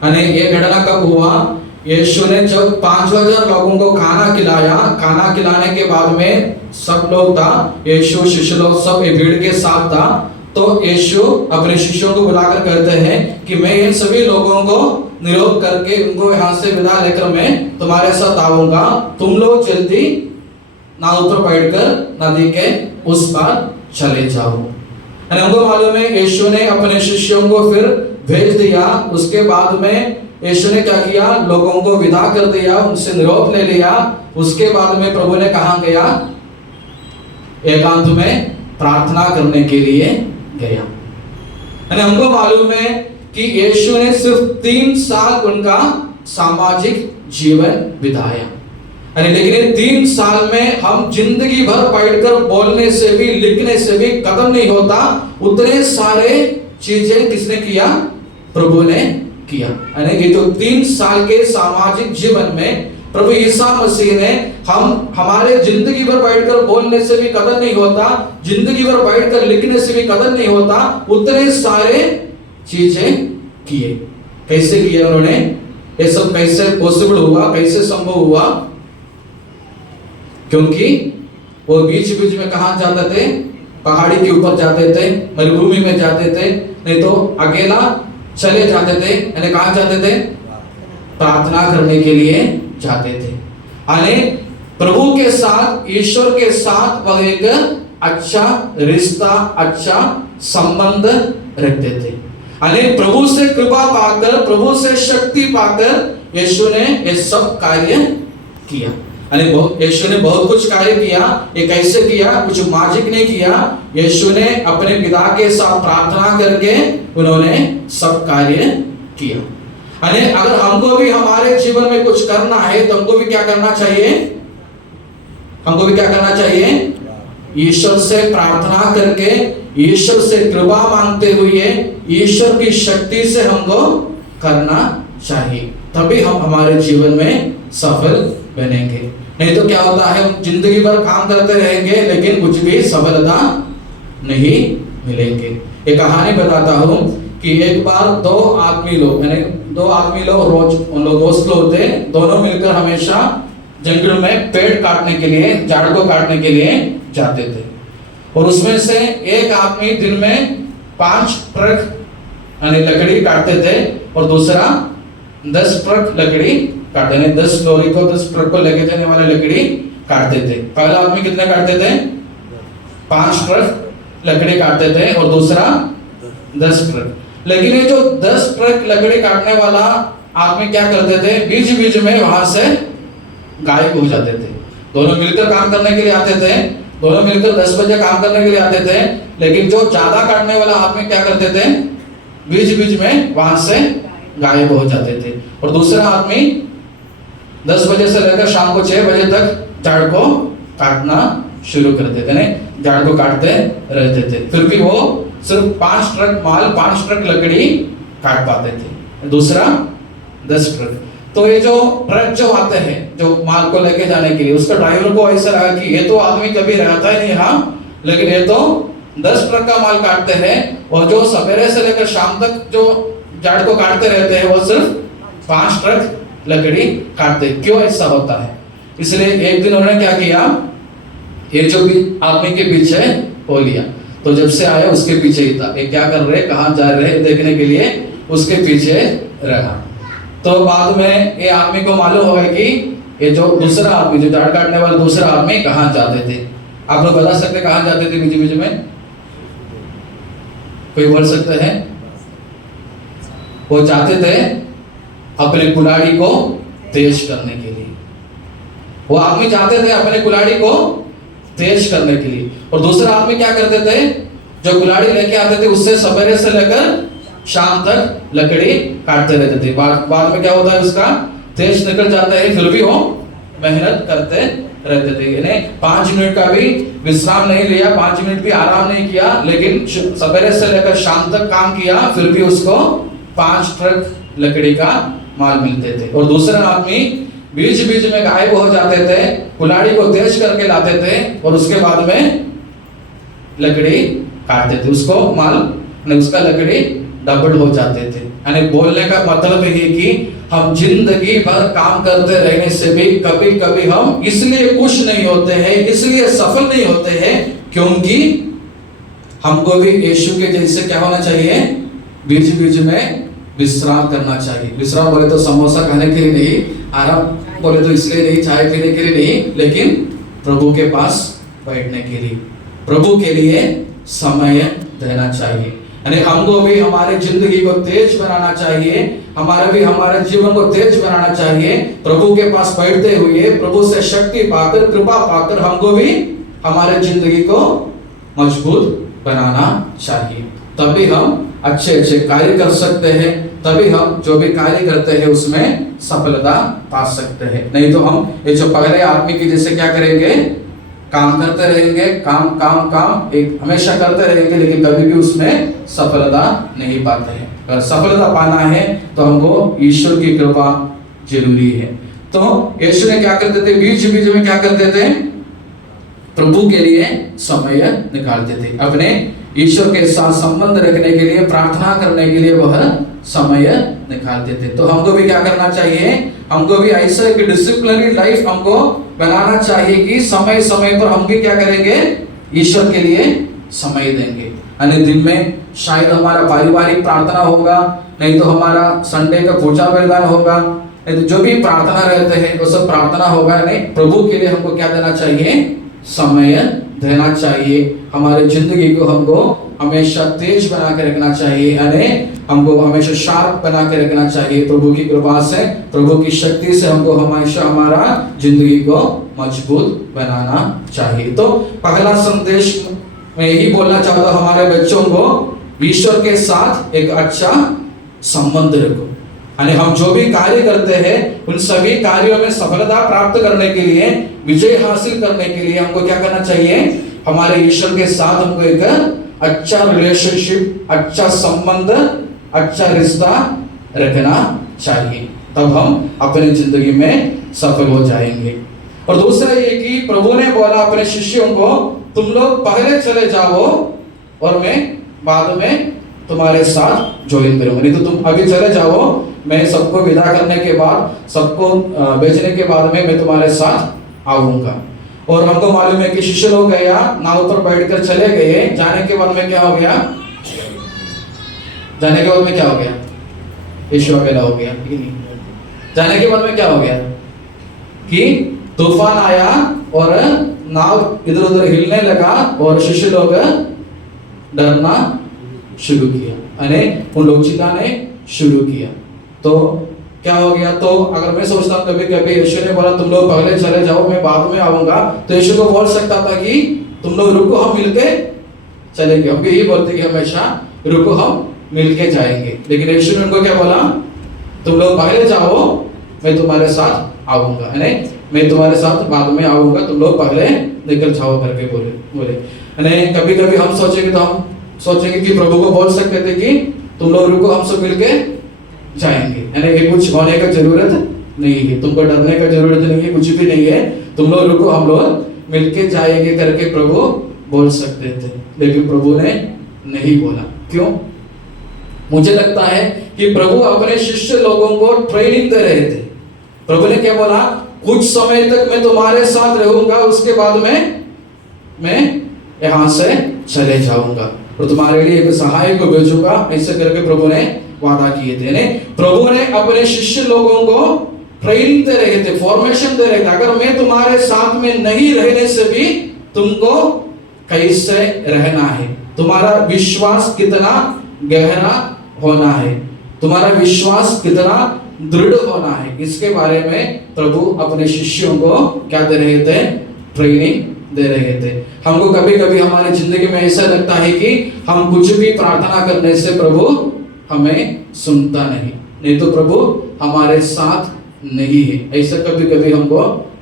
यानी ये घटना कब हुआ? यीशु ने जब 5000 लोगों को खाना खिलाया, खाना खिलाने के बाद में सब लोग था, यीशु शिष्य लोग सब भीड़ के साथ था, तो यीशु अपने शिष्यों को बुलाकर कहते हैं कि मैं इन सभी लोगों को निरोध करके उनको यहाँ से विदा लेकर मैं तुम्हारे साथ आऊंगा, तुम लोग जल्दी नाव पर बैठकर नदी के उस पार चले जाओ। हमको मालूम है यीशु ने अपने शिष्यों को फिर भेज दिया। उसके बाद में यीशु ने क्या किया? लोगों को विदा कर दिया, उनसे निरोध ले लिया। उसके बाद में प्रभु ने कहाँ गया? एकांत में प्रार्थना करने के लिए गया। हमको मालूम है कि यीशु ने सिर्फ 3 साल उनका सामाजिक जीवन बिताया, लेकिन इन 3 साल में हम जिंदगी भर बैठकर बोलने से भी, लिखने से भी खत्म नहीं होता, उतने सारे चीजें किसने किया? प्रभु ने किया। ये जो 3 साल के सामाजिक जीवन में प्रभु यीशु मसीह ने हमारे जिंदगी भर बैठकर बोलने से भी कदर नहीं होता, जिंदगी भर बैठकर लिखने से भी कदर नहीं होता, उतने सारे चीजें किए। कैसे किए उन्होंने? ये सब कैसे पॉसिबल हुआ, कैसे संभव हुआ? क्योंकि वो बीच बीच में कहां जाते थे? पहाड़ी के ऊपर जाते थे, मरुभूमि में जाते थे, नहीं तो अकेला चले जाते थे। यानी कहां जाते थे? प्रार्थना करने के लिए जाते थे। यानी प्रभु के साथ, ईश्वर के साथ वह एक अच्छा रिश्ता, अच्छा संबंध रखते थे। यानी प्रभु से कृपा पाकर, प्रभु से शक्ति पाकर यीशु ने ये सब कार्य किया। यीशु ने बहुत कुछ कार्य किया। ये कैसे किया? कुछ मैजिक नहीं किया। यीशु ने अपने पिता के साथ प्रार्थना करके उन्होंने सब कार्य किया। अगर हमको भी हमारे जीवन में कुछ करना है तो हमको भी क्या करना चाहिए? हमको भी क्या करना चाहिए? ईश्वर से प्रार्थना करके, ईश्वर से कृपा मांगते हुए, ईश्वर की शक्ति से हमको करना चाहिए, तभी हम हमारे जीवन में सफल बनेंगे। नहीं तो क्या होता है? हम जिंदगी भर काम करते रहेंगे लेकिन कुछ भी सफलता नहीं मिलेंगे। एक कहानी बताता हूँ कि एक बार 2 आदमी लोग, रोज उन लोग दोस्त लोग थे, दोनों मिलकर हमेशा जंगल में पेड़ काटने के लिए, झाड़ को काटने के लिए जाते थे। और उसमें से एक आदमी दिन में 5 ट्रक लकड़ी काटते थे और दूसरा 10 ट्रक लकड़ी काटते थे। 10 लोरी को, 10 ट्रक को लेके जाने वाले लकड़ी काटते थे। पहला आदमी कितने काटते थे? 5 ट्रक लकड़ी काटते थे और दूसरा 10 ट्रक। लेकिन ये जो 10 ट्रक लकड़ी काटने वाला आदमी क्या करते थे? बीच बीच में वहां से गायब हो जाते थे। दोनों मिलकर काम करने के लिए आते थे, दोनों मिलकर 10 बजे काम करने के लिए आते थे, लेकिन जो ज्यादा काटने वाला आदमी क्या करते थे? बीच बीच में वहां से गायब हो जाते थे। और दूसरा आदमी 10 बजे से लेकर शाम को 6 बजे तक झाड़ को काटना शुरू कर देते थे, झाड़ को काटते रहते थे। फिर भी वो सिर्फ 5 ट्रक माल, 5 ट्रक लकड़ी काट पाते थे, दूसरा 10 ट्रक। तो ये जो ट्रक जो आते हैं, जो माल को लेके जाने के लिए, उसका ड्राइवर को ऐसा लगा कि ये तो आदमी कभी रहता ही नहीं यहाँ, लेकिन ये तो 10 ट्रक का माल काटते हैं और जो सवेरे से लेकर शाम तक जो झाड़ को काटते रहते हैं वो सिर्फ 5 ट्रक लकड़ी काटते। क्यों ऐसा होता है? इसलिए एक दिन उन्होंने क्या किया? ये जो भी आदमी के पीछे हो लिया, तो जब से आया उसके पीछे ही था, ये क्या कर रहे कहाँ जा रहे देखने के लिए उसके पीछे रहा। तो बाद में ये आदमी को मालूम होगा कि ये जो दूसरा आदमी, जो झाड़ काटने वाला दूसरा आदमी कहाँ जाते थे। आप लोग बता सकते कहाँ जाते थे बीच बीच में? कोई बोल सकते हैं? वो जाते थे अपने कुल्हाड़ी को तेज करने के लिए। वो आदमी जाते थे अपने कुल्हाड़ी को तेज करने के लिए, और दूसरा आदमी क्या करते थे, जो कुल्हाड़ी लेके आते थे उससे सवेरे से लेकर शाम तक लकड़ी काटते रहते थे। बाद में क्या होता है, उसका तेज निकल जाता है, फिर भी वो मेहनत करते रहते थे। यानी 5 मिनट का भी विश्राम नहीं लिया, 5 मिनट भी आराम नहीं किया, लेकिन सवेरे से लेकर शाम तक काम किया, फिर भी उसको 5 ट्रक लकड़ी का माल मिलते थे। और दूसरा आदमी बीच बीच में गायब हो जाते थे, कुल्हाड़ी को तेज करके लाते थे और उसके बाद में लकड़ी काटते थे, उसको माल उसका लकड़ी डबल हो जाते थे। यानी बोलने का मतलब ये कि हम जिंदगी भर काम करते रहने से भी कभी कभी हम इसलिए खुश नहीं होते हैं, इसलिए सफल नहीं होते हैं, क्योंकि हमको भी यीशु के जैसे क्या होना चाहिए, बीच बीच में विश्राम करना चाहिए। विश्राम बोले तो समोसा खाने के लिए नहीं, आराम बोले तो इसलिए नहीं, चाय पीने के लिए नहीं, लेकिन प्रभु के पास बैठने के लिए, प्रभु के लिए समय देना चाहिए। यानी हमको भी हमारे जिंदगी को तेज बनाना चाहिए, हमारे जीवन को तेज बनाना चाहिए। प्रभु के पास बैठते हुए प्रभु से शक्ति पाकर, कृपा पाकर हमको भी हमारे जिंदगी को मजबूत बनाना चाहिए। तभी हम अच्छे अच्छे कार्य कर सकते हैं, तभी हम जो भी कार्य करते हैं उसमें सफलता पा सकते हैं। नहीं तो हम ये जो पहले आदमी की जैसे क्या करेंगे, काम करते रहेंगे, काम काम काम एक हमेशा करते रहेंगे, लेकिन कभी भी उसमें सफलता नहीं पाते हैं। अगर सफलता पाना है तो हमको ईश्वर की कृपा जरूरी है। तो यीशु ने क्या करते थे, बीच बीच में क्या करते थे, प्रभु के लिए समय निकालते थे, अपने ईश्वर के साथ संबंध रखने के लिए, प्रार्थना करने के लिए वह समय निकालते थे। तो हमको भी क्या करना चाहिए, हमको भी ऐसा एक डिसिप्लिनरी लाइफ हमको बनाना चाहिए कि समय समय पर हम भी क्या करेंगे, ईश्वर के लिए समय देंगे। यानी दिन में शायद हमारा पारिवारिक प्रार्थना होगा, नहीं तो हमारा संडे का पूजा बलिदान होगा, नहीं तो जो भी प्रार्थना रहते हैं वो सब प्रार्थना होगा। नहीं, प्रभु के लिए हमको क्या देना चाहिए, समय देना चाहिए। हमारे जिंदगी को हमको हमेशा तेज बना के रखना चाहिए, यानी हमको हमेशा शार्प बना के रखना चाहिए। प्रभु की कृपा से, प्रभु की शक्ति से हमको हमेशा हमारा जिंदगी को मजबूत बनाना चाहिए। तो पहला संदेश मैं यही बोलना चाहता हूँ, हमारे बच्चों को ईश्वर के साथ एक अच्छा संबंध रखो। यानी हम जो भी कार्य करते हैं उन सभी कार्यों में सफलता प्राप्त करने के लिए, विजय हासिल करने के लिए हमको क्या करना चाहिए, हमारे ईश्वर के साथ हमको एक अच्छा रिलेशनशिप, अच्छा संबंध, अच्छा रिश्ता रखना चाहिए। तब हम अपनी जिंदगी में सफल हो जाएंगे। और दूसरा ये कि प्रभु ने बोला अपने शिष्यों को, तुम लोग पहले चले जाओ और मैं बाद में तुम्हारे साथ ज्वाइन करूंगा। नहीं तो तुम अभी चले जाओ, मैं सबको विदा करने के बाद, सबको भेजने के बाद में मैं तुम्हारे साथ आऊंगा। और हमको मालूम है कि शिष्य लोग गया, नाव पर बैठकर चले गए। जाने के बाद में क्या हो गया, जाने के बाद में क्या हो गया, यीशु अकेला हो गया। जाने के बाद में क्या हो गया कि तूफान आया और नाव इधर उधर हिलने लगा और शिष्य लोग डरना शुरू किया, यानी उन लोग चिल्लाने शुरू किया। तो क्या हो गया, तो अगर मैं सोचता हूँ कभी कभी यीशु ने बोला तुम लोग पहले चले जाओ मैं बाद में आऊंगा, तो यीशु को बोल सकता था कि तुम लोग रुको, हम मिलके चलेंगे। हम यही बोलते कि हमेशा रुको, हम मिलके जाएंगे। लेकिन यीशु ने उनको क्या बोला, तुम लोग पहले जाओ मैं तुम्हारे साथ आऊंगा, यानी मैं तुम्हारे साथ बाद में आऊंगा, तुम लोग पहले निकल जाओ करके बोले। यानी कभी कभी हम सोचेंगे तो हम सोचेंगे कि प्रभु को बोल सकते थे कि तुम लोग रुको, हम सब मिलके जाएंगे। यानी कुछ होने का जरूरत नहीं है, तुमको डरने का जरूरत नहीं है, कुछ भी नहीं है, तुम लोग रुको, हम लोग मिलके जाएंगे करके प्रभु बोल सकते थे। लेकिन प्रभु ने नहीं बोला। क्यों? मुझे लगता है कि प्रभु अपने शिष्य लोगों को ट्रेनिंग दे रहे थे। प्रभु ने क्या बोला, कुछ समय तक मैं तुम्हारे साथ रहूंगा, उसके बाद में मैं यहाँ से चले जाऊंगा और तुम्हारे लिए एक सहायक को भेजूंगा, ऐसे करके प्रभु ने वादा किए थे। नहीं, प्रभु ने अपने शिष्य लोगों को ट्रेनिंग दे रहे थे, फॉर्मेशन दे रहे थे। अगर मैं तुम्हारे साथ में नहीं रहने से भी तुमको कैसे रहना है, तुम्हारा विश्वास कितना गहरा होना है, तुम्हारा विश्वास कितना दृढ़ होना है, इसके बारे में प्रभु अपने शिष्यों को क्या दे रहे थे? ट्रेनिंग दे रहे थे। हमको कभी कभी हमारी जिंदगी में ऐसा लगता है कि हम कुछ भी प्रार्थना करने से प्रभु हमें सुनता नहीं तो प्रभु हमारे साथ नहीं है, ऐसा कभी कभी हमको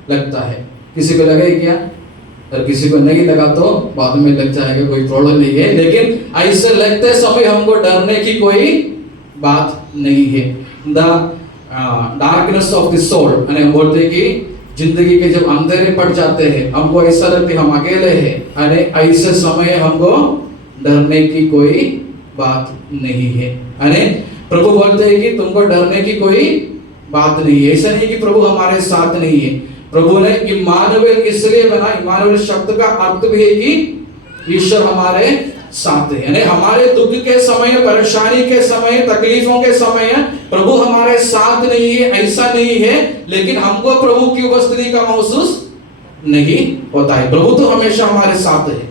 लगता है। किसी को लगा है क्या? अगर किसी को नहीं लगा तो बाद में लग जाएगा, कोई प्रॉब्लम नहीं है। लेकिन ऐसे लगते समय हमको डरने की कोई बात नहीं है। The darkness of the soul, बोलते कि जिंदगी के जब अंधेरे पड़ जाते हैं, हमको ऐसा लगता है हम अकेले हैं, ऐसे समय हमको डरने की कोई बात नहीं है। प्रभु बोलते हैं कि तुमको डरने की कोई बात नहीं है। ऐसा नहीं कि प्रभु हमारे साथ नहीं है। प्रभु ने इम्मानुएल इसलिए बना, इम्मानुएल शब्द का अर्थ भी है कि ईश्वर हमारे साथ है। यानी हमारे दुख के समय, परेशानी के समय, तकलीफों के समय प्रभु हमारे साथ नहीं है ऐसा नहीं है, लेकिन हमको प्रभु की उपस्थिति का महसूस नहीं होता है। प्रभु तो हमेशा हमारे साथ है,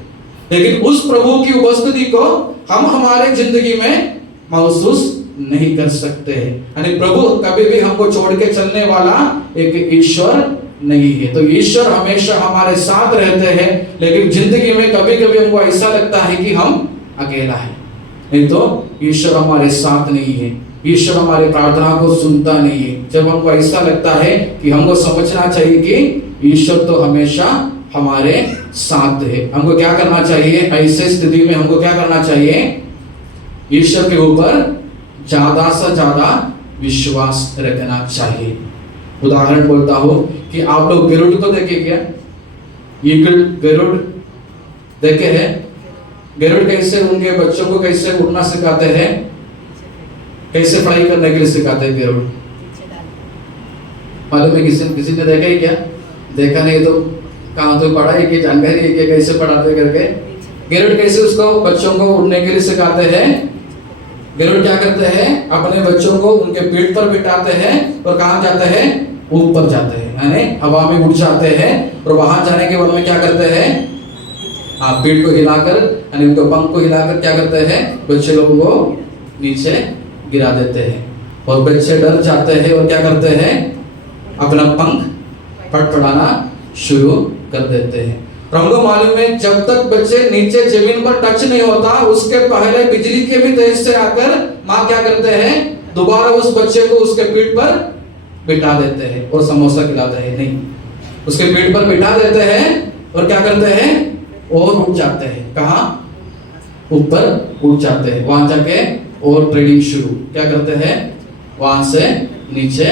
लेकिन उस प्रभु की उपस्थिति को हम हमारे जिंदगी में महसूस नहीं कर सकते हैं। यानी प्रभु कभी भी हमको छोड़ के चलने वाला एक ईश्वर नहीं है। तो ईश्वर हमेशा हमारे साथ रहते हैं, लेकिन जिंदगी में कभी कभी हमको ऐसा लगता है कि हम अकेला है। नहीं तो ईश्वर हमारे साथ नहीं है, ईश्वर हमारी प्रार्थना को सुनता नहीं है। जब हमको ऐसा लगता है कि हमको समझना चाहिए कि ईश्वर तो हमेशा हमारे साथ है, हमको क्या करना चाहिए? ऐसे स्थिति में हमको क्या करना चाहिए? ईश्वर के ऊपर ज्यादा से ज्यादा विश्वास रखना चाहिए। उदाहरण बोलता हूं कि आप लोग गरुड़ को देखे क्या? ईगल, गरुड़ देखे हैं? गरुड़ कैसे उनके बच्चों को कैसे उड़ना सिखाते हैं, कैसे पढ़ाई करने के लिए सिखाते हैं गरुड़? मालूम है किसी ने देखा है क्या? देखा नहीं तो कहाँ तो पढ़ा है कि जानकारी है कि कैसे पढ़ाते करके। गरुड़ कैसे उसको बच्चों को उड़ने के लिए सिखाते हैं? गरुड़ क्या करते हैं? अपने बच्चों को उनके पीठ पर बिठाते हैं और कहाँ जाते हैं? ऊपर जाते हैं, यानी हवा में उड़ जाते हैं। और वहां जाने के बाद में क्या करते हैं? पीठ को हिलाकर, यानी उनके पंख को हिलाकर क्या करते हैं? बच्चे लोगों को नीचे गिरा देते हैं और बच्चे डर जाते हैं और क्या करते हैं? अपना पंख फड़फड़ाना शुरू कर देते हैं। हमको मालूम है जब तक बच्चे नीचे जमीन पर टच नहीं होता, उसके पहले बिजली के भी तेज से आकर माँ क्या करते हैं? दोबारा उस बच्चे को उसके पीठ पर बिठा देते हैं और समोसा खिलाते हैं। नहीं, उसके पीठ पर बिठा देते हैं और क्या करते हैं? और उठ जाते हैं। कहाँ? ऊपर उठ जाते हैं। वहां जाके और ट्रेनिंग शुरू क्या करते हैं? वहां से नीचे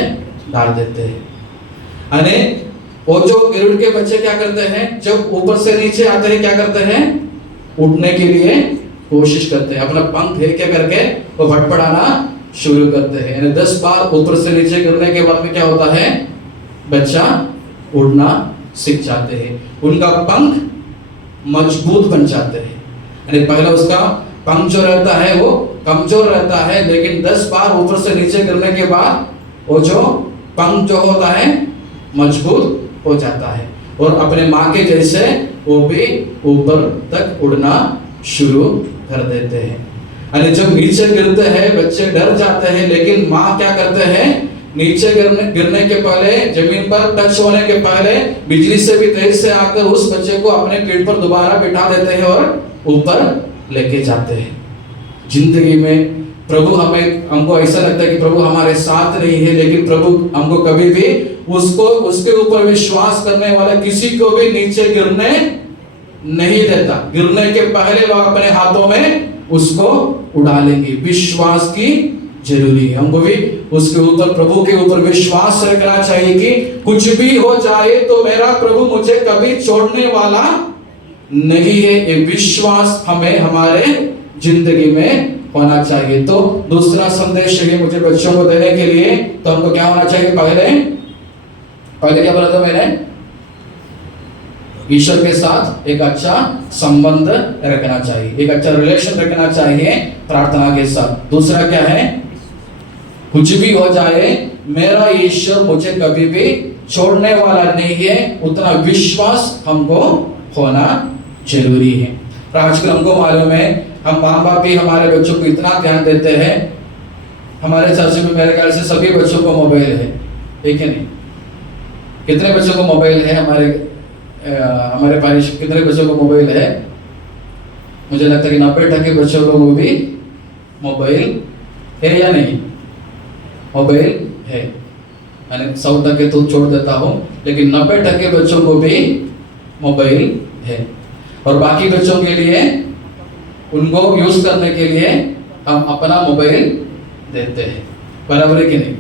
डाल देते हैं। और जो गरुड़ के बच्चे क्या करते हैं? जब ऊपर से नीचे आते हैं क्या करते हैं? उठने के लिए कोशिश करते हैं, अपना पंख है क्या करके वो फटफड़ाना शुरू करते हैं। यानी 10 बार ऊपर से नीचे गिरने के बाद में क्या होता है? बच्चा उड़ना सीख जाते हैं, उनका पंख मजबूत बन जाते हैं। यानी पहले उसका पंख जो रहता है वो कमजोर रहता है, लेकिन 10 बार ऊपर से नीचे गिरने के बाद वो जो पंख जो होता है मजबूत हो जाता है और अपने माँ के जैसे वो भी ऊपर तक उड़ना शुरू कर देते हैं। यानी जब नीचे गिरते हैं बच्चे डर जाते हैं, लेकिन माँ क्या करते हैं? नीचे गिरने के पहले, जमीन पर टच होने के पहले बिजली से भी तेज से आकर उस बच्चे को अपने पीठ पर दोबारा बिठा देते हैं और ऊपर लेके जाते हैं। जिंदगी में प्रभु हमको ऐसा लगता है कि प्रभु हमारे साथ नहीं है, लेकिन प्रभु हमको कभी भी उसके ऊपर विश्वास करने वाला किसी को भी नीचे गिरने नहीं देता। गिरने के पहले वो अपने हाथों में उसको उड़ा लेंगे। विश्वास की जरूरी है, हमको भी उसके ऊपर, प्रभु के ऊपर विश्वास रखना चाहिए कि कुछ भी हो जाए तो मेरा प्रभु मुझे कभी छोड़ने वाला नहीं है। ये विश्वास हमें हमारे जिंदगी में होना चाहिए। तो दूसरा संदेश है मुझे बच्चों को देने के लिए, तो हमको क्या होना चाहिए? पहले क्या बोला था मैंने? ईश्वर के साथ एक अच्छा संबंध रखना चाहिए, एक अच्छा रिलेशन रखना चाहिए प्रार्थना के साथ। दूसरा क्या है, कुछ भी हो जाए मेरा ईश्वर मुझे कभी भी छोड़ने वाला नहीं है, उतना विश्वास हमको होना जरूरी है। आजकल हमको मालूम है, हम माँ बाप भी हमारे बच्चों को इतना ध्यान देते हैं। हमारे चर्च में मेरे ख्याल से सभी बच्चों को मोबाइल है, ठीक है नहीं? कितने बच्चों को मोबाइल है? हमारे पारिश कितने बच्चों को मोबाइल है? मुझे लगता है कि 90% बच्चों को वो भी मोबाइल है या नहीं? मोबाइल है, मैंने 100% तो छोड़ देता हूँ, लेकिन 90% बच्चों को भी मोबाइल है। और बाकी बच्चों के लिए, उनको यूज करने के लिए हम अपना मोबाइल देते हैं, बराबर है कि नहीं?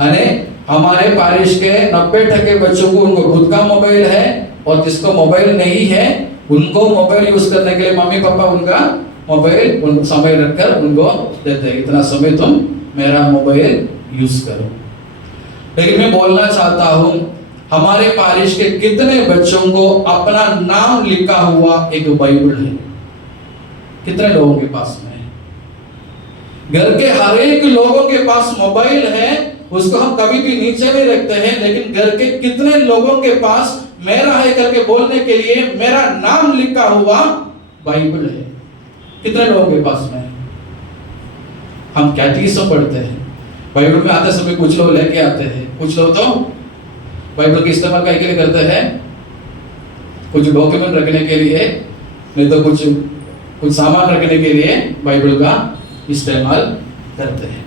अने हमारे पारिश के 90% बच्चों को उनको खुद का मोबाइल है, और जिसको मोबाइल नहीं है उनको मोबाइल यूज करने के लिए मम्मी पापा उनका मोबाइल उन समय रखकर उनको देते हैं, इतना समय तुम मेरा मोबाइल यूज करो। लेकिन मैं बोलना चाहता हूं, हमारे पारिश के कितने बच्चों को अपना नाम लिखा हुआ एक बाइबल है? कितने लोगों के पास में है? घर के हर एक लोगों के पास मोबाइल है, उसको हम कभी भी नीचे नहीं रखते हैं, लेकिन घर के कितने लोगों के पास मेरा है करके बोलने के लिए मेरा नाम लिखा हुआ बाइबल है? कितने लोगों के पास में है? हम कैटेकिज्म पढ़ते हैं, बाइबल में आते समय कुछ लोग लेके आते हैं, कुछ लोग तो बाइबल का इस्तेमाल के लिए करते हैं, कुछ डॉक्यूमेंट रखने के लिए, नहीं तो कुछ सामान रखने के लिए बाइबल का इस्तेमाल करते हैं।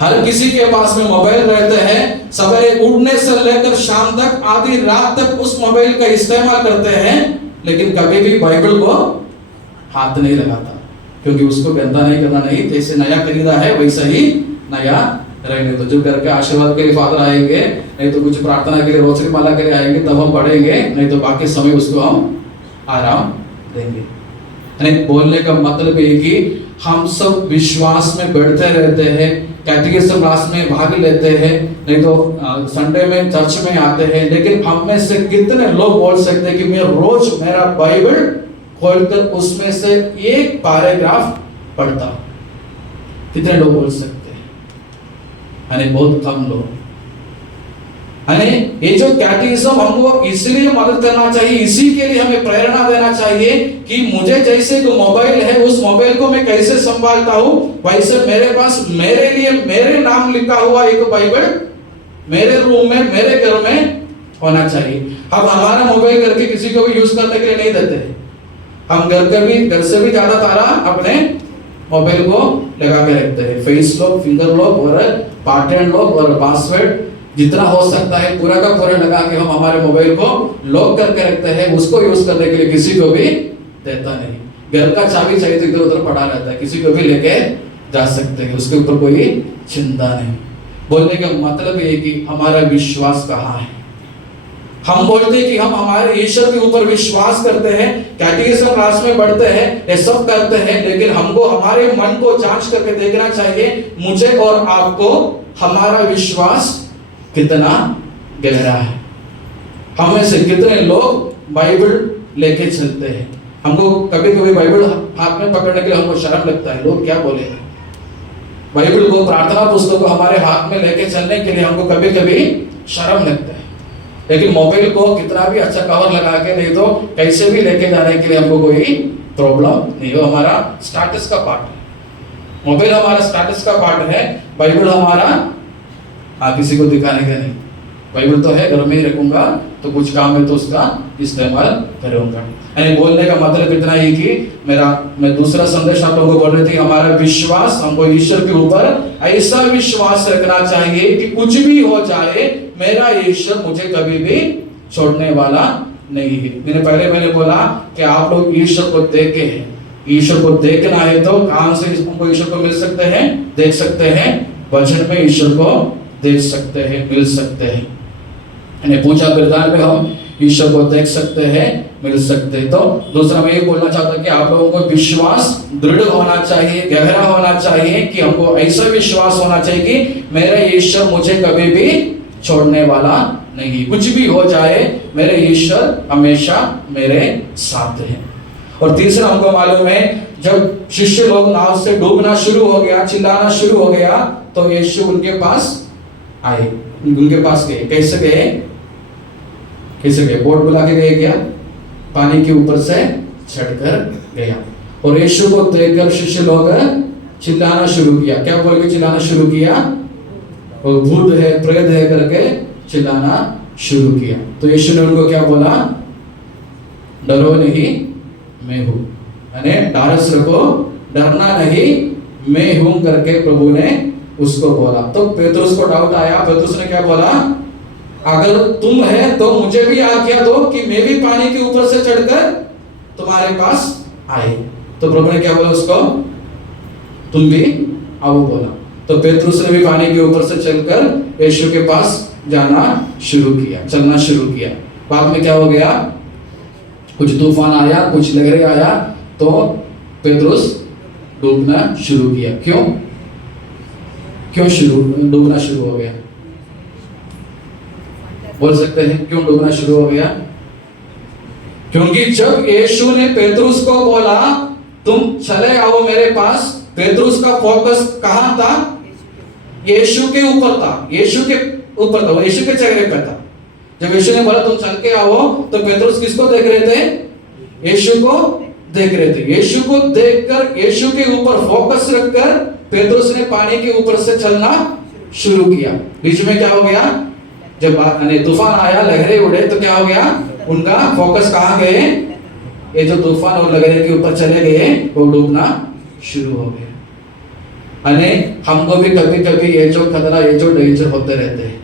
हर किसी के पास में मोबाइल रहते हैं, सवेरे उठने से लेकर शाम तक, आधी रात तक उस मोबाइल का इस्तेमाल करते हैं, लेकिन कभी भी बाइबल को हाथ नहीं लगाता, क्योंकि उसको गंदा नहीं करना नहीं, जैसे नया खरीदा है वैसा ही नया रहने दो। जब घर के आशीर्वाद के लिए फादर आएंगे, नहीं तो कुछ प्रार्थना के लिए रोजरी माला के लिए आएंगे, तब हम पढ़ेंगे, नहीं तो बाकी समय उसको हम आराम देंगे। नहीं, बोलने का मतलब है कि हम सब विश्वास में बढ़ते रहते हैं, कैटेकिज्म क्लास में भाग लेते हैं, नहीं तो संडे में चर्च में आते हैं, लेकिन हम में से कितने लोग बोल सकते हैं कि मैं रोज मेरा बाइबल खोलकर उसमें से एक पैराग्राफ पढ़ता हूं? कितने लोग बोल सकते हैं? यानी बहुत कम लोग। यानी ये जो कैटेकिज्म हमको इसलिए मदद करना चाहिए, इसी के लिए हमें प्रेरणा देना चाहिए कि मुझे जैसे को मोबाइल है, उस मोबाइल को मैं कैसे संभालता हूं, वैसे मेरे पास मेरे लिए मेरे नाम लिखा हुआ एक बाइबल मेरे रूम में, मेरे घर में होना चाहिए। अब हमारा मोबाइल घर के किसी को भी यूज करने के लिए नहीं देते, हम घर से भी ज्यादा तारा अपने मोबाइल को लगा के रखते हैं, फेस लॉक, फिंगर लॉक और पैटर्न लॉक और पासवर्ड जितना हो सकता है पूरा का पूरा लगा के हम हमारे मोबाइल को लॉक करके रखते हैं, उसको यूज करने के लिए किसी को भी देता नहीं। घर का चाबी चाहिए तो इधर उधर पड़ा रहता है, किसी को भी लेके जा सकते हैं, उसके ऊपर कोई चिंता नहीं। बोलने का मतलब ये कि हमारा विश्वास कहाँ है? हम बोलते हैं कि हम हमारे ईश्वर के ऊपर विश्वास करते हैं, कैटेकिज्म क्लास में बढ़ते हैं, ये सब करते हैं, लेकिन हमको हमारे मन को जांच करके देखना चाहिए, मुझे और आपको हमारा विश्वास कितना गहरा है। हम में से कितने लोग बाइबल लेके चलते हैं? हमको कभी कभी बाइबल हाथ में पकड़ने के लिए हमको शर्म लगता है, लोग क्या बोलेंगे। बाइबल को, प्रार्थना पुस्तक को हमारे हाथ में लेके चलने के लिए हमको कभी कभी शर्म लगता है, लेकिन मोबाइल को कितना भी अच्छा कवर लगा के नहीं तो कैसे भी लेके जाने के लिए हमको कोई प्रॉब्लम नहीं हो। हमारा स्टेटस का पार्ट है, मोबाइल हमारा स्टेटस का पार्ट है, बाइबल हमारा किसी को दिखाने का नहीं। बाइबल तो है, घर में ही रखूंगा, तो कुछ काम है तो उसका इस्तेमाल करूंगा। यानी बोलने का मतलब इतना ही कि मैं दूसरा संदेश आप लोगों को बोल रही थी, हमारा विश्वास, हमको ईश्वर के ऊपर ऐसा विश्वास रखना चाहिए कि कुछ भी हो जाए मेरा ईश्वर मुझे कभी भी छोड़ने वाला नहीं है। मैंने बोला कि आप लोग ईश्वर को देखे हैं, ईश्वर को देखना है तो कहां से हमको ईश्वर को मिल सकते हैं, देख सकते हैं? वचन में ईश्वर को देख सकते हैं, मिल सकते हैं। यानी पूजा विधान में हम ईश्वर को देख सकते हैं, मिल सकते हैं। तो दूसरा मैं ये बोलना चाहता हूं कि आप लोगों को विश्वास दृढ़ होना चाहिए, गहरा होना चाहिए, कि हमको ऐसा विश्वास होना चाहिए कि मेरा ईश्वर मुझे कभी भी छोड़ने वाला नहीं। कुछ भी हो जाए मेरे ईश्वर हमेशा मेरे साथ है। और तीसरा हमको मालूम है, जब शिष्य लोग नाव से डूबना शुरू हो गया, चिल्लाना शुरू हो गया, तो यीशु उनके पास आए, उनके पास गए। कैसे गए? कैसे गए? बोट बुला के गए क्या? पानी के ऊपर से चढ़कर गया। और यीशु को देखकर शिष्य लोग चिल्लाना शुरू किया। क्या बोल के चिल्लाना शुरू किया? और भूत है, प्रेत है करके चिल्लाना शुरू किया। तो यीशु ने उनको क्या बोला? डरो नहीं, मैं हूं। यानी ढाढ़स रखो, डरना नहीं, मैं हूं करके प्रभु ने उसको बोला। तो पेतरुस को डाउट आया। पेतरुस ने क्या बोला? अगर तुम है तो मुझे भी आज्ञा दो कि मैं भी पानी के ऊपर से चढ़कर तुम्हारे पास आए। तो प्रभु ने क्या बोला उसको? तुम भी आओ बोला। तो पेतरुस ने भी पानी के ऊपर से चलकर यीशु के पास जाना शुरू किया, चलना शुरू किया। बाद में क्या हो गया? कुछ तूफान आया, कुछ लहरें आया, तो पेतरुस डूबना शुरू किया। क्यों डूबना शुरू हो गया? बोल सकते हैं क्यों डूबना शुरू हो गया? क्योंकि जब यीशु ने पेतरुस को बोला तुम चले आओ मेरे पास, पेतरुस का फोकस कहां था? यीशु के ऊपर था, यीशु के ऊपर था, यीशु के चेहरे पर था। जब यीशु ने बोला तुम चल के आओ, तो पेतरुस किसको देख रहे थे? यीशु को देख रहे थे। यीशु को देखकर, यीशु के ऊपर फोकस रखकर पेतरुस ने पानी के ऊपर से चलना शुरू किया। बीच में क्या हो गया? जब तूफान आया, लहरें उड़े, तो क्या हो गया? उनका फोकस कहां गए? ये जो तूफान और लहरें के ऊपर चले गए, वो डूबना शुरू हो गया। अने हमको भी कभी कभी ये जो खतरा, ये जो डेंजर होते रहते हैं।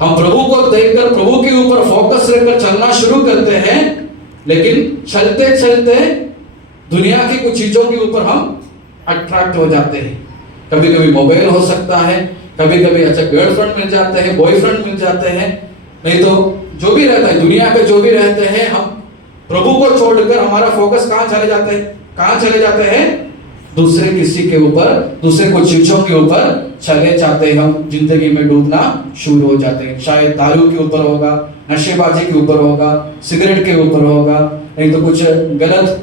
हम प्रभु को देखकर, प्रभु के ऊपर फोकस रखकर चलना शुरू करते हैं, लेकिन चलते चलते दुनिया की कुछ चीजों के ऊपर हम अट्रैक्ट हो जाते हैं। कभी कभी मोबाइल हो सकता है, कभी कभी अच्छा गर्लफ्रेंड मिल जाते हैं, बॉयफ्रेंड मिल जाते हैं, नहीं तो जो भी रहता है दुनिया के जो भी रहते हैं, हम प्रभु को छोड़कर हमारा फोकस कहां चले जाते हैं? कहां चले जाते हैं? दूसरे किसी के ऊपर, दूसरे कुछ चीजों के ऊपर चले जाते हैं। हम जिंदगी में डूबना शुरू हो जाते हैं। शायद दारू के ऊपर होगा, नशेबाजी के ऊपर होगा, सिगरेट के ऊपर होगा, नहीं तो कुछ गलत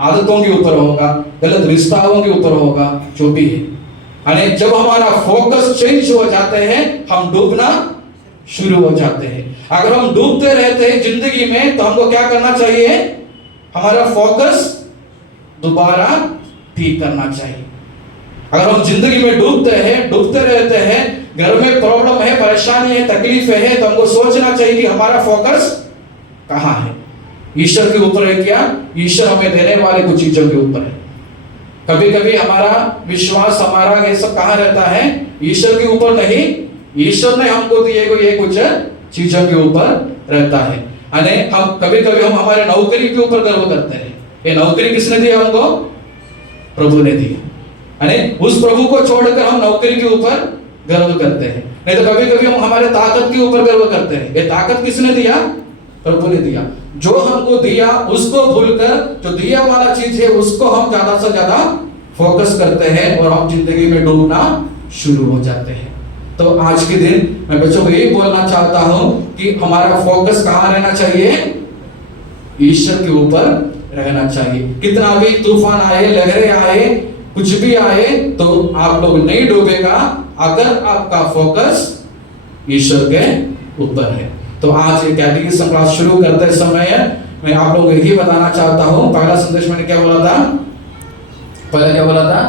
आदतों के ऊपर होगा, गलत रिश्ताओं के ऊपर होगा, जो भी है। यानी जब हमारा फोकस चेंज हो जाते हैं, हम डूबना शुरू हो जाते हैं। अगर हम डूबते रहते हैं जिंदगी में, तो हमको क्या करना चाहिए? हमारा फोकस दोबारा ठीक करना चाहिए। अगर हम जिंदगी में डूबते रहते हैं, घर में प्रॉब्लम है, परेशानी है, तकलीफ है, तो हमको सोचना चाहिए कि हमारा फोकस कहां है? ईश्वर के ऊपर है क्या? ईश्वर हमें देने वाले कुछ चीजों के ऊपर है। कभी कभी हमारा विश्वास, हमारा ये सब कहां रहता है? ईश्वर के ऊपर नहीं, ईश्वर ने हमको दिए हुए ये कुछ चीजों के ऊपर रहता है। यानी हम कभी कभी हम हमारे नौकरी के ऊपर गर्व करते हैं। ये नौकरी किसने दिया हमको? प्रभु ने दिया। यानी उस प्रभु को छोड़कर हम नौकरी के ऊपर गर्व करते हैं। नहीं तो कभी कभी हम हमारे ताकत के ऊपर गर्व करते हैं। ये ताकत किसने दिया? प्रभु ने दिया। जो हमको दिया उसको भूलकर जो दिया वाला चीज है उसको हम ज्यादा से ज्यादा फोकस करते हैं और हम जिंदगी में डूबना शुरू हो जाते हैं। तो आज के दिन मैं बच्चों को यही बोलना चाहता हूं कि हमारा फोकस कहां रहना चाहिए? ईश्वर के ऊपर रहना चाहिए। कितना भी तूफान आए, लहरें आए, कुछ भी आए, तो आप लोग नहीं डूबेगा अगर आपका फोकस ईश्वर के ऊपर है। तो आज ये कैटेकिज्म क्लास शुरू करते समय मैं आप लोगों को यही बताना चाहता हूं। पहला संदेश मैंने क्या बोला था? पहले क्या बोला था?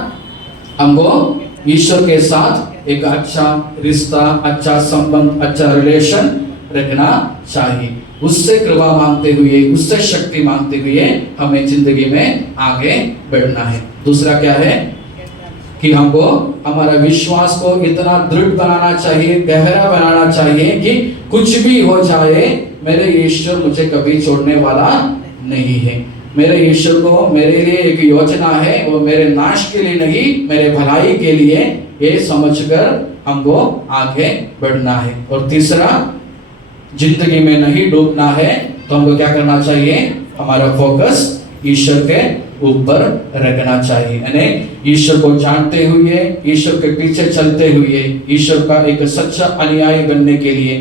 हमको ईश्वर के साथ एक अच्छा रिश्ता, अच्छा संबंध, अच्छा रिलेशन रखना चाहिए। उससे कृपा मांगते हुए, उससे शक्ति मांगते हुए हमें जिंदगी में आगे बढ़ना है। दूसरा क्या है कि हमको हमारा विश्वास को इतना दृढ़ बनाना चाहिए, गहरा बनाना चाहिए कि कुछ भी हो जाए मेरे ईश्वर मुझे कभी छोड़ने वाला नहीं है। मेरे ईश्वर को मेरे लिए एक योजना है, वो मेरे नाश के लिए नहीं, मेरे भलाई के लिए, ये समझकर हमको आगे बढ़ना है। और तीसरा, जिंदगी में नहीं डूबना है तो हमको क्या करना चाहिए? हमारा फोकस ईश्वर के ऊपर रखना चाहिए। यानी ईश्वर को जानते हुए, ईश्वर के पीछे चलते हुए, ईश्वर का एक सच्चा अनुयायी बनने के लिए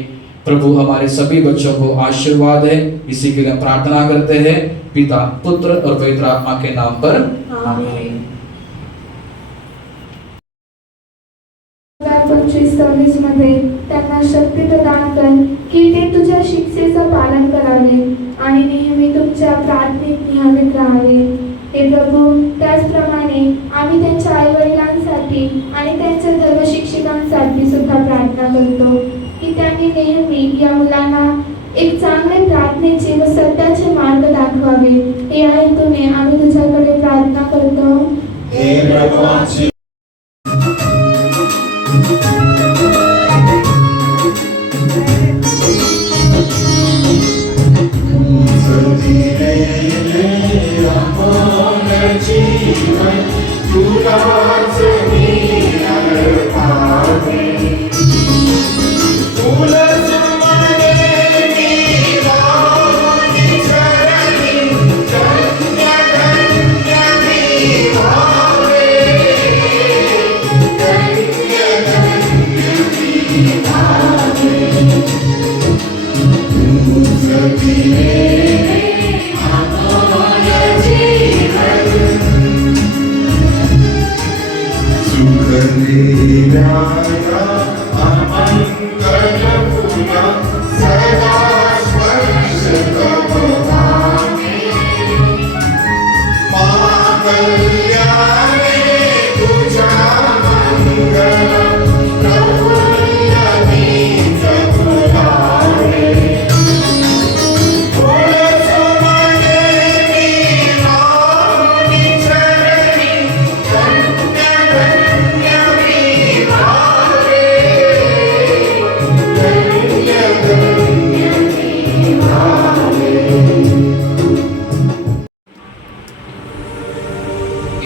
प्रभु हमारे सभी बच्चों को आशीर्वाद है, इसी के लिए प्रार्थना करते हैं पिता, पुत्र और पवित्र आत्मा के नाम पर आमीन। 25-26 मध्ये त्यांना शक्ती प्रदान कर की ते तुझ्या शिक्षेचं पालन करावे आणि नेहमी तुमच्या प्रार्थनेत नियमित राहावे। हे प्रभू, त्याचप्रमाणे आम्ही त्यांच्या आईवडिलांसाठी आणि त्यांच्या सर्व शिक्षकांसाठी सुद्धा प्रार्थना करतो की त्यांनी नेहमी या मुलांना एक चांगले प्रार्थनेचे व सत्याचे मार्ग दाखवावे। या हेतूने आम्ही तुझ्याकडे प्रार्थना करतो। हे प्रभु आमची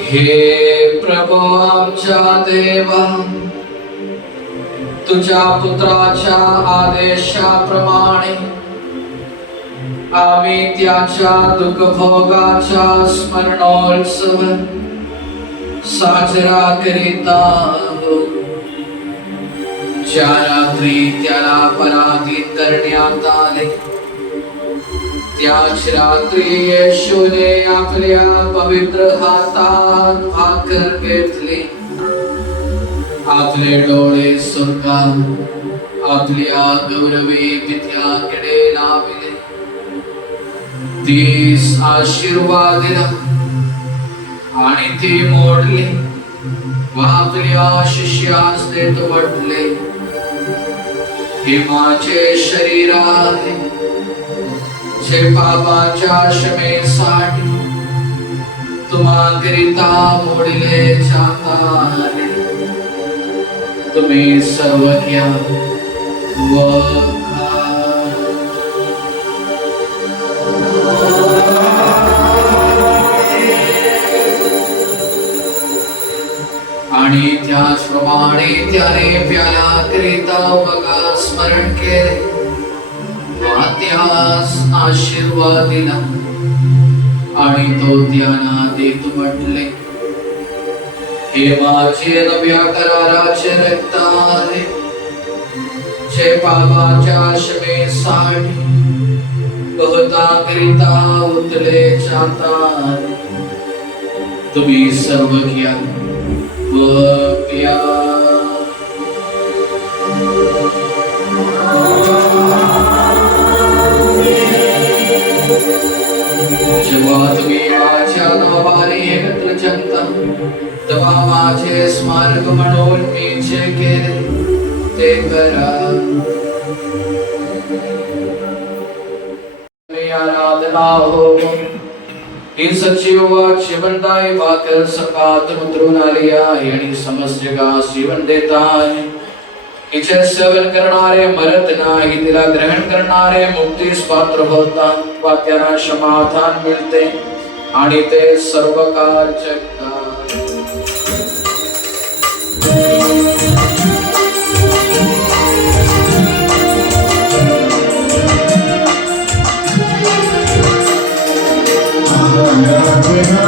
हे प्रभु आमच्या देवा, तुझ्या पुत्राच्या आदेशाप्रमाणे आम्ही त्याच्या दुःखभोगाचा स्मरणोत्सव साजरा करीत आहोत। ज्या रात्री त्याला पराधीन करण्यात आले, त्याच रात्री येशूने आपल्या पवित्र हातात भाकर घेतली, आपले डोळे स्वर्गात आपल्या गौरवी पित्याकडे लावले, तीस आशीर्वाद दिला आणि ती मोडली व आपल्या शिष्यास देत म्हटले, हे माझे शरीर आहे जे पापाच्या क्षमेसाठी तुम्हाकरिता मोडले जातात। तुम्ही सर्व घ्या व खा। आणि त्याचप्रमाणे त्याने प्याला करिता बघा स्मरण केले, त्यास आशीर्वाद दिला आणि तो त्यांना देत म्हटले, हे माझे नव्या कराराचे रक्त आहे, जे पापाच्या क्षमेसाठी बहुताकरिता उतले जातात। तुम्ही सर्व घ्या व प्या। जेव्हा तुम्ही माझ्या नावाने एकत्र जमता, तेव्हा माझे स्मारक म्हणून मी जे केले ते करा। आराधना हो, ही सच्ची व जीवनदायी भाकर सकाळ उतरून आली आहे आणि समस्त जगास जीवन देत आहे। हिचे सेवन करणारे मरत नाही, तिला ग्रहण करणारे मुक्तीस पात्र होतात व त्यांना समाधान मिळते आणि ते सर्व काळ जगतात। आराधना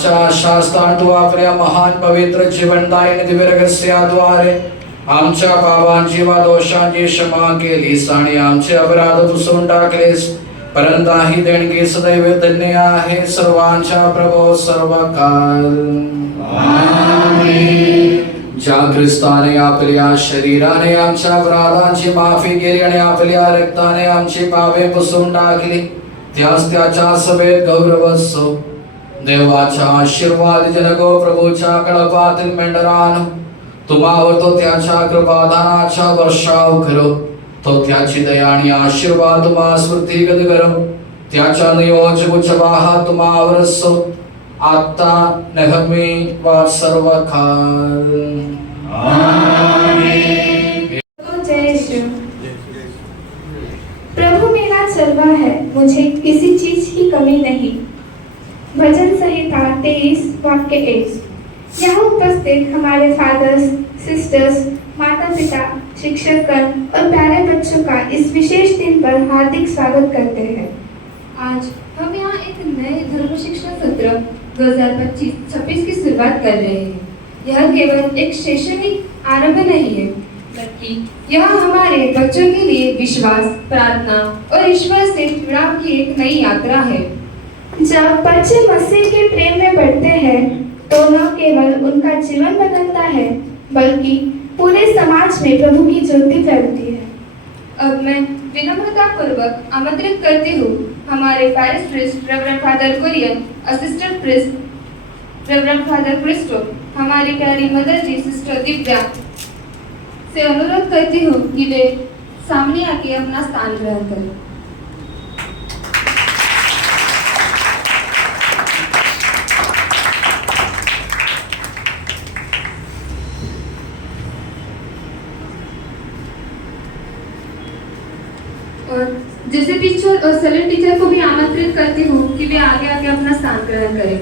आमच्या शास्त्राद्वारे महान पवित्र जीवनदायी दिव्य रहस्याद्वारे आमच्या पापांची व दोषांची क्षमा केलीस आणि आमचे अपराध पुसून टाकलेस. परंतु ही देणगी सदैव धन्य आहे सर्वांच्या प्रभो सर्वकाल. ज्या ख्रिस्ताने आपल्या शरीराने आमच्या अपराधांची माफी केली आणि आपल्या रक्ताने आमची पापे पुसून टाकली त्यास त्याच्या सभेत गौरव असो. देवाचा आशीर्वाद जनको प्रभूच्या कळपातील मेंढरान तुम्हावर तो त्याच्या कृपादानाचा वर्षाव करो. तो त्याची दया आणि आशीर्वाद तुम्हा स्मृतिगत करो. त्याच्या नियोजक उच्चवाहा तुम्हावर असो आता नेहमी व सर्व काल. जय यीशु। प्रभु मेरा चरवाहा है, मुझे किसी चीज की कमी नहीं। भजन संहिता 23 वाक्य 1। यहाँ उपस्थित हमारे फादर्स, सिस्टर्स, माता पिता, शिक्षकगण और प्यारे बच्चों का इस विशेष दिन पर हार्दिक स्वागत करते हैं। आज हम यहाँ एक नए धर्म शिक्षा सत्र 2025-26 की शुरुआत कर रहे हैं। यह केवल एक शैक्षणिक आरंभ नहीं है, बल्कि यह हमारे बच्चों के लिए विश्वास, प्रार्थना और ईश्वर से जुड़ाव की एक नई यात्रा है। जब बच्चे मसीह के प्रेम में बढ़ते हैं तो न केवल उनका जीवन बदलता है, बल्कि पूरे समाज में प्रभु की ज्योति फैलती है। अब मैं विनम्रता पूर्वक आमंत्रित करती हूँ हमारे parish priest reverend father Kurian, assistant priest reverend father Christo, हमारी प्यारी मदर जी सिस्टर दिव्या से अनुरोध करती हूँ कि वे सामने आके अपना स्थान ग्रहण करें। और जैसे टीचर और सेलेक्ट टीचर को भी आमंत्रित करती हूँ कि वे आगे आके अपना स्थान ग्रहण करें।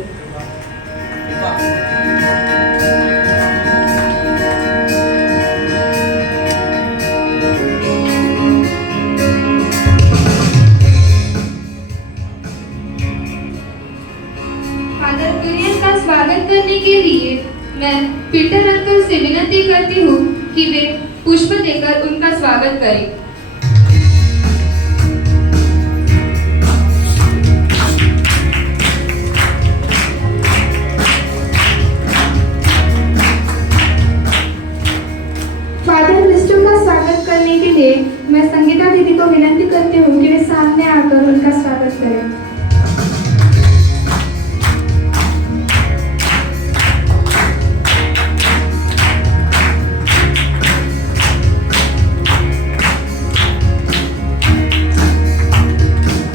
फादर कुरियन का स्वागत करने के लिए मैं पीटर अंकल से विनती करती हूँ कि वे पुष्प देकर उनका स्वागत करें। फादर क्रिस्टो का स्वागत करने के लिए मैं संगीता दीदी को विनती करती हूँ कि वे सामने आकर उनका स्वागत करें।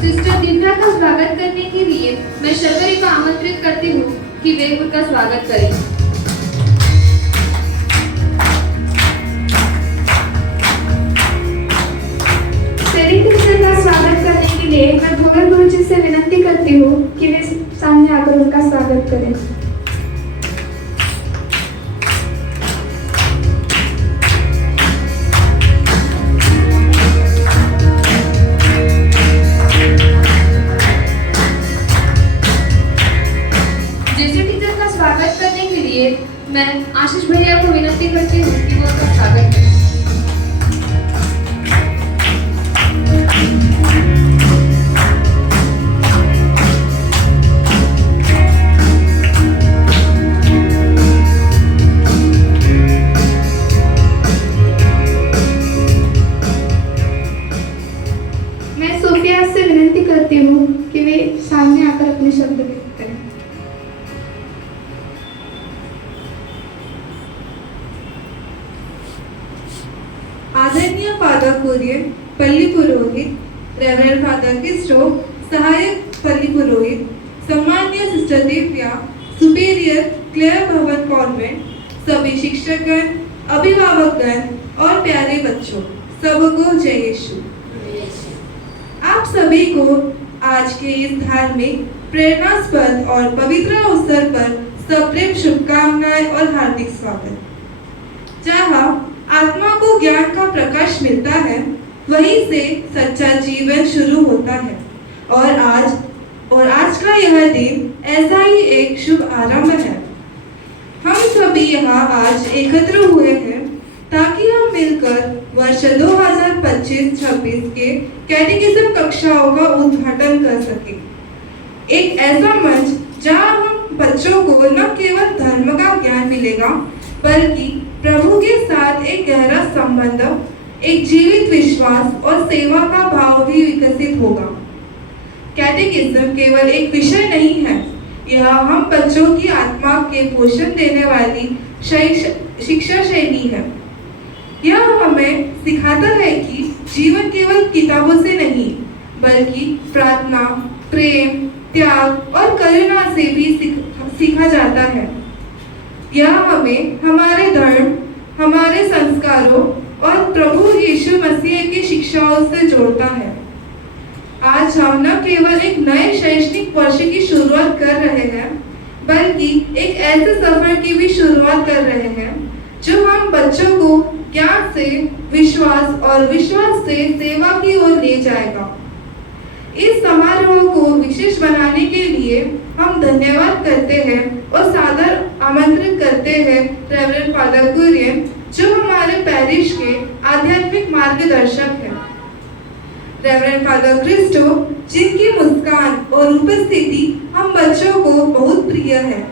सिस्टर दिव्या का स्वागत करने के लिए मैं शर्वरी को आमंत्रित करती हूँ कि वे उनका स्वागत करें। का स्वागत करने के लिए मैं भोगर गुरु जी से विनती करती हूँ कि वे सामने आकर उनका स्वागत करें। जैसे टीचर का स्वागत करने के लिए मैं आशीष भैया को विनती करती हूँ कि वो उनका स्वागत करें। करती हूँ कि वे सामने आकर अपने शब्द व्यक्त करें। आदरणीय फादर कुरियन, पल्ली पुरोहित, रेवरेंड फादर क्रिस्टो, सहायक पल्ली पुरोहित, सम्माननीय सिस्टर दिव्या, सुपीरियर क्लेयर भवन कॉन्वेंट, सभी शिक्षकगण, अभिभावकगण और प्यारे बच्चों, सबको जय यीशु। आप सभी को आज के इस धार्मिक, प्रेरणास्पद और पवित्र अवसर पर सप्रेम शुभकामनाएं और हार्दिक स्वागत। जहाँ आत्मा को ज्ञान का प्रकाश मिलता है, वहीं से सच्चा जीवन शुरू होता है। और आज और आज का यह दिन ऐसा ही एक शुभ आरंभ है। हम सभी यहाँ आज एकत्र हुए हैं ताकि हम मिलकर वर्ष 2025-26 के कैटेकिज्म कक्षाओं का उद्घाटन कर सकें। एक ऐसा मंच जहाँ हम बच्चों को न केवल धर्म का ज्ञान मिलेगा बल्कि प्रभु के साथ एक गहरा संबंध, एक जीवित विश्वास और सेवा का भाव भी विकसित होगा। कैटेकिज्म केवल एक विषय नहीं है, यह हम बच्चों की आत्मा के पोषण देने वाली शिक्षा शैली है। यह हमें सिखाता है कि जीवन केवल किताबों से नहीं बल्कि प्रार्थना, प्रेम, त्याग और करुणा से भी सीखा जाता है। यह हमें हमारे धर्म, हमारे संस्कारों और प्रभु यीशु मसीह की शिक्षाओं से जोड़ता है। आज हम न केवल एक नए शैक्षणिक वर्ष की शुरुआत कर रहे हैं बल्कि एक ऐसे सफर की भी शुरुआत कर रहे हैं जो हम बच्चों को ज्ञान से विश्वास और विश्वास से सेवा की ओर ले जाएगा। इस समारोह को विशेष बनाने के लिए हम धन्यवाद करते हैं और सादर आमंत्रित करते हैं रेवरेंड फादर कुरियन, जो हमारे पैरिश के आध्यात्मिक मार्गदर्शक हैं। रेवरेंड फादर क्रिस्टो, जिनकी मुस्कान और उपस्थिति हम बच्चों को बहुत प्रिय है,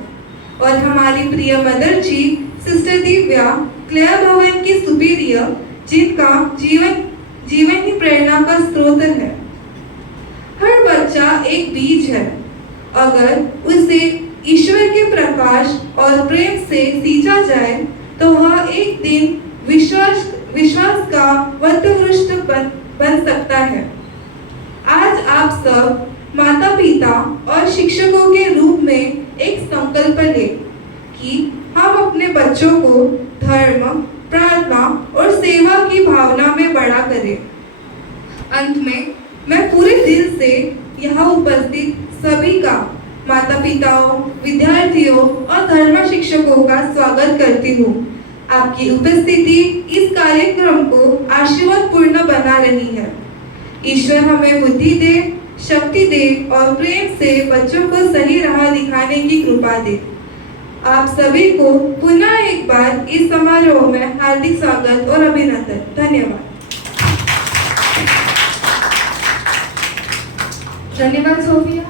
और हमारी प्रिय मदर जी सिस्टर दिव्या, क्लेयर भवन की सुपीरियर, जिनका जीवन ही प्रेरणा का स्रोत है। हर बच्चा एक बीज है, अगर उसे ईश्वर के प्रकाश और प्रेम से सींचा जाए तो वह एक दिन विश्वास का वटवृक्ष बन सकता है। आज आप सब माता पिता और शिक्षकों के रूप में एक संकल्प लें कि हम अपने बच्चों को धर्म, प्रार्थना और सेवा की भावना में बड़ा करें। अंत में मैं पूरे दिल से यहाँ उपस्थित सभी का, माता पिताओं, विद्यार्थियों और धर्म शिक्षकों का स्वागत करती हूँ। आपकी उपस्थिति इस कार्यक्रम को आशीर्वाद पूर्ण बना रही है। ईश्वर हमें बुद्धि दे, शक्ति दे और प्रेम से बच्चों को सही राह दिखाने की कृपा दे। आप सभी को पुनः एक बार इस समारोह में हार्दिक स्वागत और अभिनंदन। धन्यवाद। धन्यवाद सोफिया।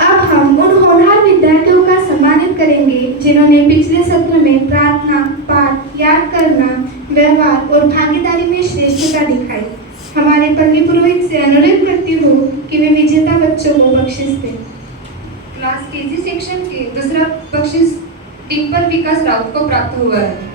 अब हम उन होनहार विद्यार्थियों का सम्मानित करेंगे जिन्होंने पिछले सत्र में प्रार्थना, पाठ, याद करना, व्यवहार और भागीदारी में श्रेष्ठता दिखाई। हमारे पल्ली पुरोहित से अनुरोध करती हूँ कि वे विजेता बच्चों को बख्शिश दें। क्लास केजी सेक्शन के दूसरा बख्शिश डिम्पल विकास राउत को प्राप्त हुआ है।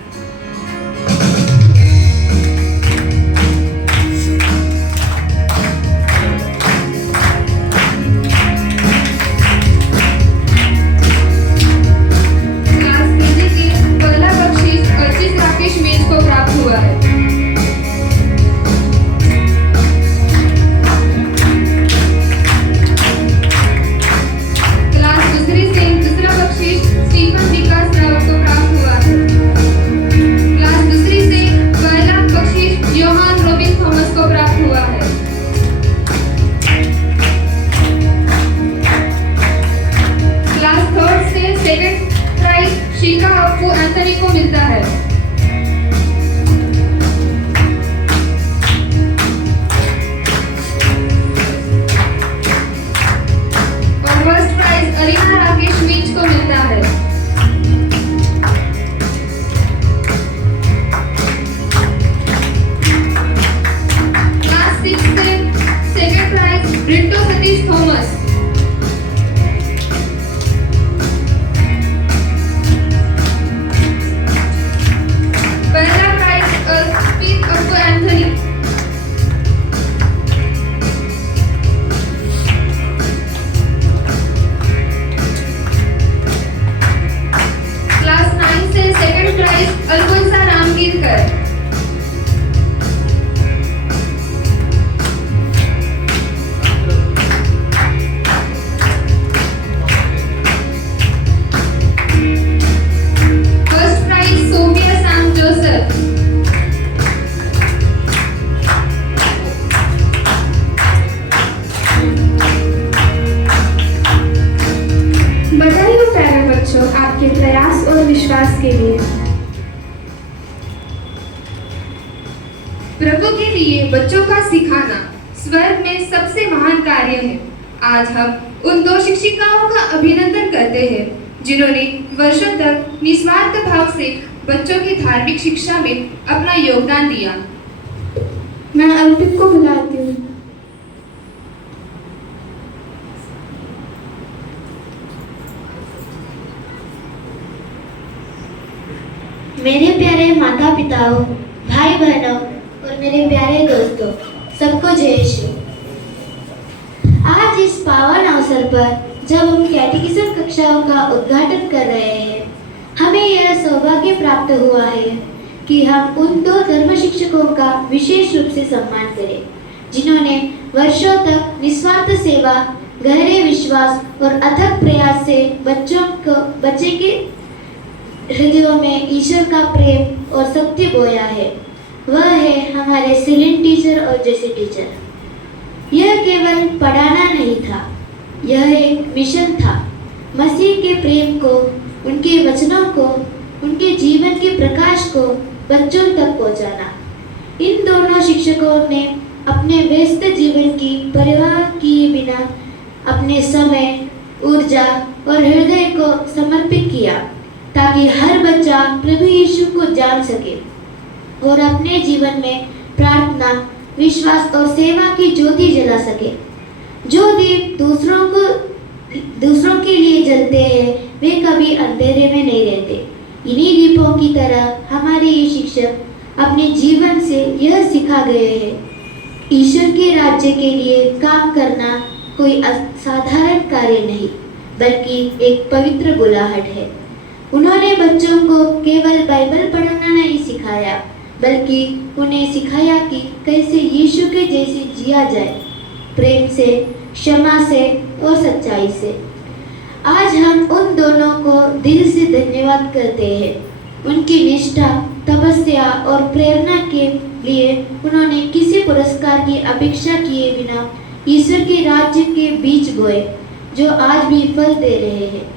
के लिए बच्चों का सिखाना स्वर्ग में सबसे महान कार्य है। आज हम उन 2 शिक्षिकाओं का अभिनंदन करते हैं जिन्होंने वर्षों तक निस्वार्थ भाव से बच्चों की धार्मिक शिक्षा में अपना योगदान दिया। मैं अर्पित को बुलाती हूँ। मेरे प्यारे माता पिताओं, भाई बहनों और मेरे प्यारे दोस्तों, सबको जय यीशु। आज इस पावन अवसर पर जब हम कैटेकिज्म कक्षाओं का उद्घाटन कर रहे हैं, हमें यह सौभाग्य प्राप्त हुआ है कि हम उन 2 धर्म शिक्षकों का विशेष रूप से सम्मान करें जिन्होंने वर्षों तक निस्वार्थ सेवा, गहरे विश्वास और अथक प्रयास से बच्चे के हृदयों में ईश्वर का प्रेम और सत्य बोया है। वह है हमारे सिलिन टीचर और जेसी टीचर। यह केवल पढ़ाना नहीं था, यह एक मिशन था। मसीह के प्रेम को, उनके वचनों को, उनके जीवन के प्रकाश को बच्चों तक पहुंचाना। इन दोनों शिक्षकों ने अपने व्यस्त जीवन की परवाह किए बिना अपने समय, ऊर्जा और हृदय को समर्पित किया ताकि हर बच्चा प्रभु यीशु को जान सके और अपने जीवन में प्रार्थना, विश्वास और सेवा की ज्योति जला सके। जो दीप दूसरों के लिए जलते हैं वे कभी अंधेरे में नहीं रहते। इन्हीं दीपों की तरह हमारे ये शिक्षक अपने जीवन से यह सिखा गए हैं, ईश्वर के राज्य के लिए काम करना कोई असाधारण कार्य नहीं बल्कि एक पवित्र बुलाहट है। उन्होंने बच्चों को केवल बाइबल पढ़ना नहीं सिखाया बल्कि उन्हें सिखाया कि कैसे यीशु के जैसे जिया जाए, प्रेम से, क्षमा से और सच्चाई से। आज हम उन दोनों को दिल से धन्यवाद करते हैं। उनकी निष्ठा, तपस्या और प्रेरणा के लिए उन्होंने किसी पुरस्कार की अपेक्षा किए बिना ईश्वर के राज्य के बीज बोए जो आज भी फल दे रहे हैं।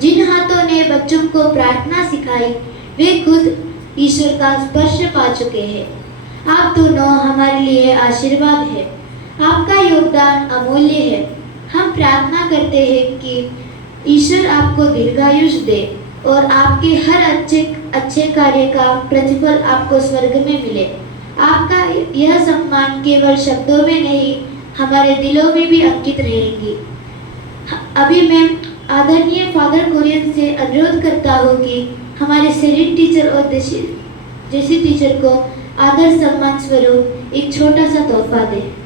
जिन हाथों ने बच्चों को प्रार्थना सिखाई वे खुद ईश्वर का स्पर्श पा चुके हैं। आप दोनों हमारे लिए आशीर्वाद है। आपका योगदान अमूल्य है। हम प्रार्थना करते हैं कि ईश्वर आपको दीर्घायुष दे और आपके हर अच्छे कार्य का प्रतिफल आपको स्वर्ग में मिले। आपका यह सम्मान केवल शब्दों में नहीं हमारे दिलों में भी अंकित रहेगी। अभी मैं आदरणीय फादर कुरियन से अनुरोध करता हूँ कि हमारे सिलिन टीचर और जेसी टीचर को आदर सम्मान स्वरूप एक छोटा सा तोहफा दें।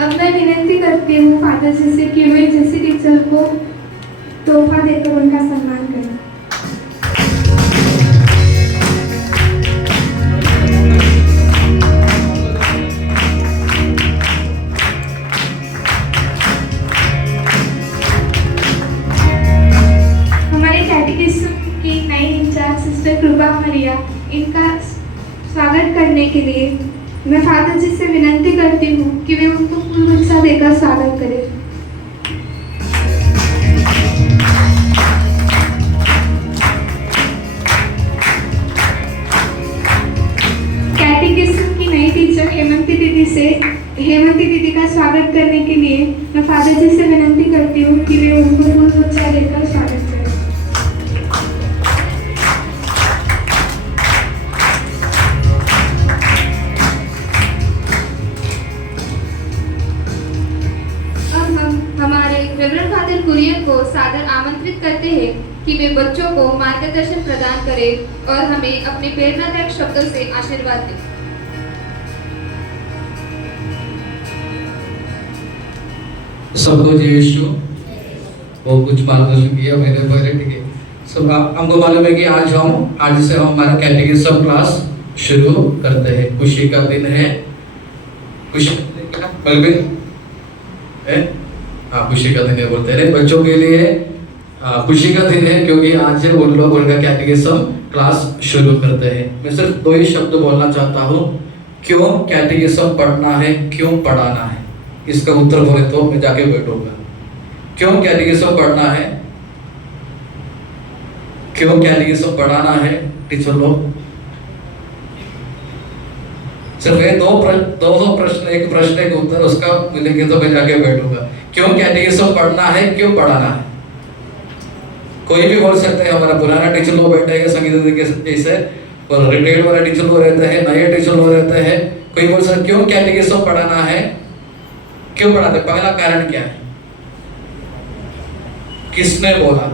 अब मैं विनती करती हूँ फादर जी से कि वे जेसी टीचर को तोहफा देकर उनका सम्मान करें। हमारे कैटेकिज्म की नई इंचार्ज सिस्टर कृपा मरिया, इनका स्वागत करने के लिए मैं फादर जी से विनती करती हूँ कि वे उनको फूल गुच्छा देकर स्वागत करें। कैटेकिज्म की नई टीचर हेमंती दीदी का स्वागत करने के लिए मैं फादर जी से विनती करती हूँ कि वे उनको फूल गुच्छा देकर स्वागत करें। रेवरेंड फादर कुरियन को सादर आमंत्रित करते हैं कि वे बच्चों को मार्गदर्शन प्रदान करें और हमें अपने प्रेरणादायक शब्दों से आशीर्वाद दें। सबको जय यीशु। वो कुछ मार्गदर्शन किया मैंने पहले, ठीक है। सब हमको मालूम है कि आज से हम हमारा कैटेकिज्म क्लास शुरू करते हैं। खुशी का दिन है। खुशी बलबिन खुशी का दिन है बोलते हैं बच्चों के लिए। खुशी का दिन है क्योंकि आज से उन लोग उनका कैटेकिज्म क्लास शुरू करते हैं। मैं सिर्फ 2 ही शब्द बोलना चाहता हूँ, क्यों कैटेकिज्म पढ़ना है, क्यों पढ़ाना है। इसका उत्तर बोले तो मैं जाके बैठूंगा। क्यों कैटेकिज्म पढ़ना है, क्यों कैटेकिज्म पढ़ाना है। टीचर लोग सिर्फ ये दो प्रश्न, एक प्रश्न एक उत्तर, उसका मिलेंगे तो मैं जाके बैठूंगा। क्यों कैटेकिज्म पढ़ना है, क्यों पढ़ाना है। कोई भी बोल सकते हैं। हमारा पुराना टीचर लोग बैठे हैं संगीत जैसे, और रिटायर्ड वाले टीचर लोग रहते हैं, नए टीचर लोग रहते हैं। कोई बोल सकते क्यों कैटेकिज्म पढ़ाना है, क्यों पढ़ाते। पहला कारण क्या है, किसने बोला।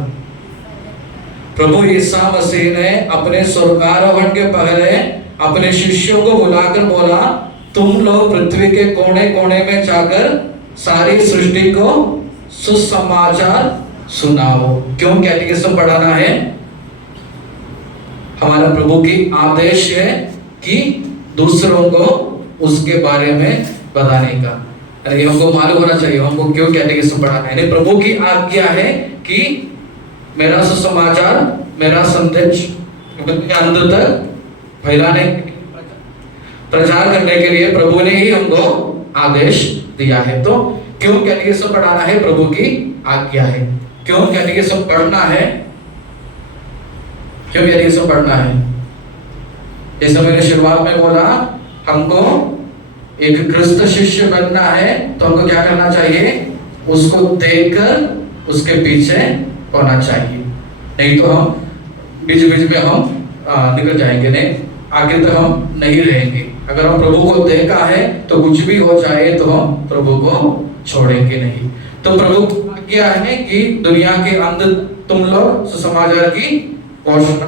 प्रभु ईसा मसीह ने अपने स्वर्गारोहण के पहले अपने शिष्यों को बुलाकर बोला, तुम लोग पृथ्वी के कोने कोने में जाकर सारी सृष्टि को सुसमाचार सुनाओ। क्यों कैटेकिज्म पढ़ाना है। हमारा प्रभु की आदेश है कि दूसरों को उसके बारे में बताने का। अरे हमको मालूम होना चाहिए हमको क्यों कैटेकिज्म पढ़ाना है। प्रभु की आज्ञा है कि मेरा सुसमाचार, मेरा संदेश अंत तक फैलाने, प्रचार करने के लिए प्रभु ने ही हमको आदेश दिया है। तो क्यों कैटेकिज्म पढ़ाना है, प्रभु की आज्ञा है। क्यों कैटेकिज्म पढ़ना है, क्यों कैटेकिज्म पढ़ना है। जैसे मैंने शुरुआत में बोला, हमको एक क्रिस्त शिष्य बनना है तो हमको क्या करना चाहिए, उसको देखकर उसके पीछे होना चाहिए। नहीं तो हम बीच बीच में हम निकल जाएंगे, नहीं आगे तक हम नहीं रहेंगे। अगर हम प्रभु को देखा है तो कुछ भी हो जाए तो हम प्रभु को छोड़ेंगे नहीं। तो प्रभु क्या है कि दुनिया के अंदर तुम लोग सुसमाचार की घोषणा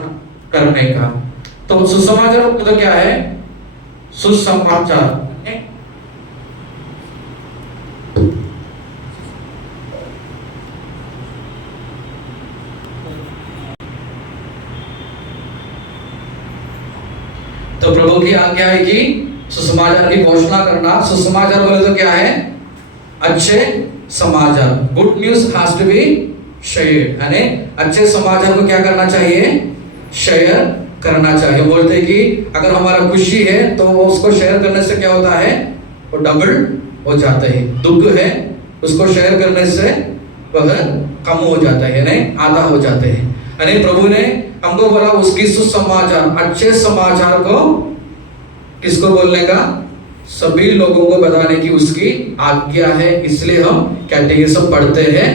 करने का। तो सुसमाचार तो क्या है, सुसमाचार तो प्रभु की आज्ञा है कि सुसमाचार की घोषणा करना। सुसमाचार बोले तो क्या है, अच्छे समाचार। Good news has to be share, यानी अच्छे समाचार को क्या करना चाहिए, शेयर करना चाहिए। बोलते हैं कि अगर हमारा खुशी है तो उसको शेयर करने से क्या होता है, वो डबल हो जाता है। दुख है उसको शेयर करने से वह कम हो जाता है, नहीं आधा हो जाते हैं। यानी प्रभु ने हमको बोला उसकी सुसमाचार, अच्छे समाचार को किसको बोलने का, सभी लोगों को बताने की उसकी आज्ञा है। इसलिए हम कैटेकिज्म पढ़ते हैं,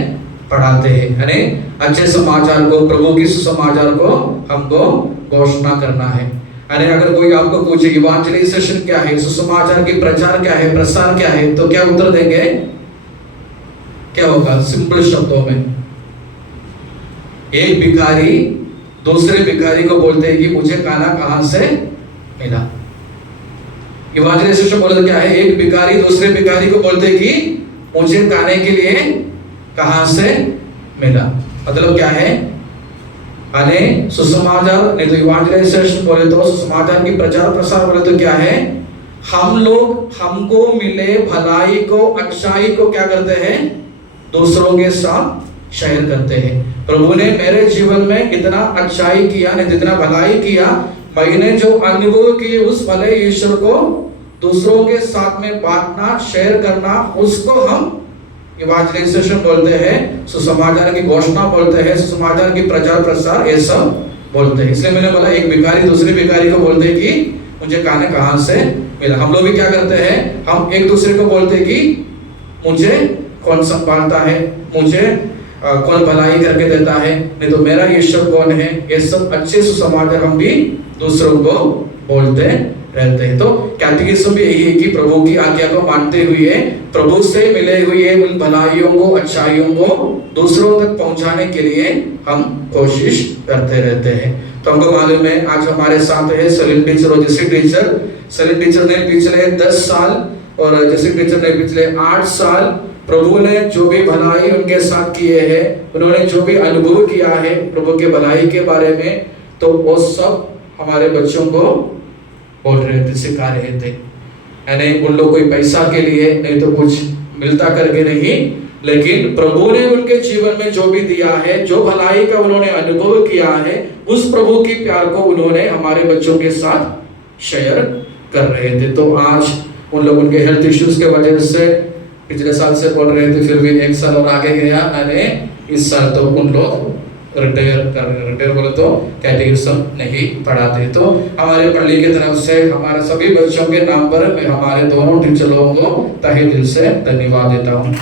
पढ़ाते हैं। यानी अच्छे समाचार को, प्रभु की सुसमाचार को हमको घोषणा करना है। यानी अगर कोई आपको पूछे इवांजेलाइजेशन क्या है, सुसमाचार की प्रचार क्या है, प्रसार क्या है, तो क्या उत्तर देंगे, क्या होगा, सिंपल शब्दों में। एक भिखारी दूसरे भिखारी को बोलते हैं कि मुझे खाना कहां से मिला। इवांजेलाइजेशन बोलते क्या है, एक भिखारी दूसरे भिखारी को बोलते हैं कि मुझे खाने के लिए कहां से मिला। मतलब क्या है, यानी सुसमाचार, नहीं तो इवांजेलाइजेशन बोले तो सुसमाचार की प्रचार प्रसार बोले तो क्या है, हम लोग हमको मिले भलाई को, अच्छाई को क्या करते हैं, दूसरों के साथ शेयर करते हैं। प्रभु ने मेरे जीवन में कितना अच्छाई किया, ने जितना भलाई किया, मैंने जो अनुभव किए उस भले ईश्वर को दूसरों के साथ में बांटना, शेयर करना, उसको हम इवांजेलाइजेशन बोलते हैं, सुसमाचार की घोषणा बोलते हैं, सुसमाचार की प्रचार प्रसार ये सब बोलते हैं। इसलिए मैंने बोला एक भिखारी दूसरे भिखारी को बोलते हैं कि मुझे खाने कहां से मिला। हम लोग भी क्या करते हैं, हम एक दूसरे को बोलते हैं कि मुझे कौन संभालता है, मुझे कौन भलाई करके देता है, नहीं तो मेरा ईश्वर कौन है। ये सब अच्छे सुसमाचार हम भी दूसरों को बोलते रहते हैं। तो कैटेकिज्म भी यही है कि प्रभु की आज्ञा को मानते हुए, प्रभु से मिले हुए उन भलाइयों को, अच्छाइयों को दूसरों तक पहुंचाने के लिए हम कोशिश करते रहते हैं। तो हमको मालूम है आज हमारे साथ है सलीम टीचर और जैसी टीचर। सलीम टीचर ने पिछले 10 साल और जैसी टीचर ने पिछले 8 साल प्रभु ने जो भी भलाई उनके साथ किए हैं, उन्होंने जो भी अनुभव किया है प्रभु के भलाई के बारे में, तो वो सब हमारे बच्चों को बोल रहे थे, सिखा रहे थे। यानी उन लोग कोई पैसा के लिए, नहीं तो कुछ मिलता करके नहीं, लेकिन प्रभु ने उनके जीवन में जो भी दिया है, जो भलाई का उन्होंने अनुभव किया है, उस प्रभु की प्यार को उन्होंने हमारे बच्चों के साथ शेयर कर रहे थे। तो आज उन लोगों के हेल्थ इश्यूज के वजह से पिछले साल से बोल रहे थे, फिर भी 1 साल और आगे गया, मैंने इस साल तो उन लोग रिटायर बोले तो कैटेकिज्म नहीं पढ़ाते। तो हमारे पल्ली की तरफ से हमारे सभी बच्चों के नाम पर मैं हमारे दोनों टीचर लोगों को तहे दिल से धन्यवाद देता हूँ।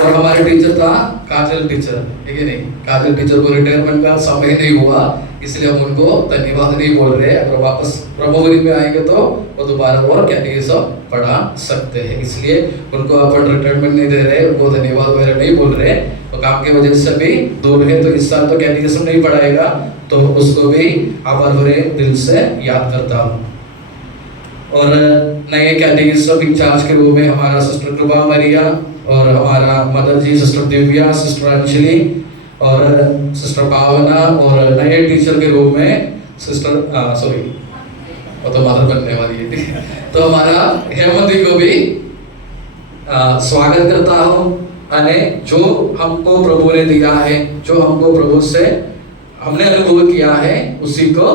और हमारे टीचर था काजल टीचर, ठीक है नहीं, काजल टीचर को रिटायरमेंट का समय नहीं हुआ, इसलिए हम उनको धन्यवाद नहीं बोल रहे। अगर वापस ब्रह्मपुरी में आएंगे तो वो दोबारा और कैटेकिज्म पढ़ा सकते हैं, इसलिए उनको अपन रिटायरमेंट नहीं दे रहे, उनको धन्यवाद वगैरह नहीं बोल रहे। तो काम के वजह से भी दूर है, तो इस साल तो कैटेकिज्म नहीं पढ़ाएगा, तो उसको भी आभार भरे दिल से याद करता हूँ। और नए कैटेकिज्म इंचार्ज के रूप में हमारा सिस्टर कृपा मरिया और हमारा मदर जी सिस्टर दिव्या, सिस्टर अंजलि और सिस्टर पावना, और नए टीचर के रूप में सिस्टर वो तो मदर बनने वाली है तो हमारा हेमंती को भी स्वागत करता हूँ। अने जो हमको प्रभु ने दिया है, जो हमको प्रभु से हमने अनुभव किया है, उसी को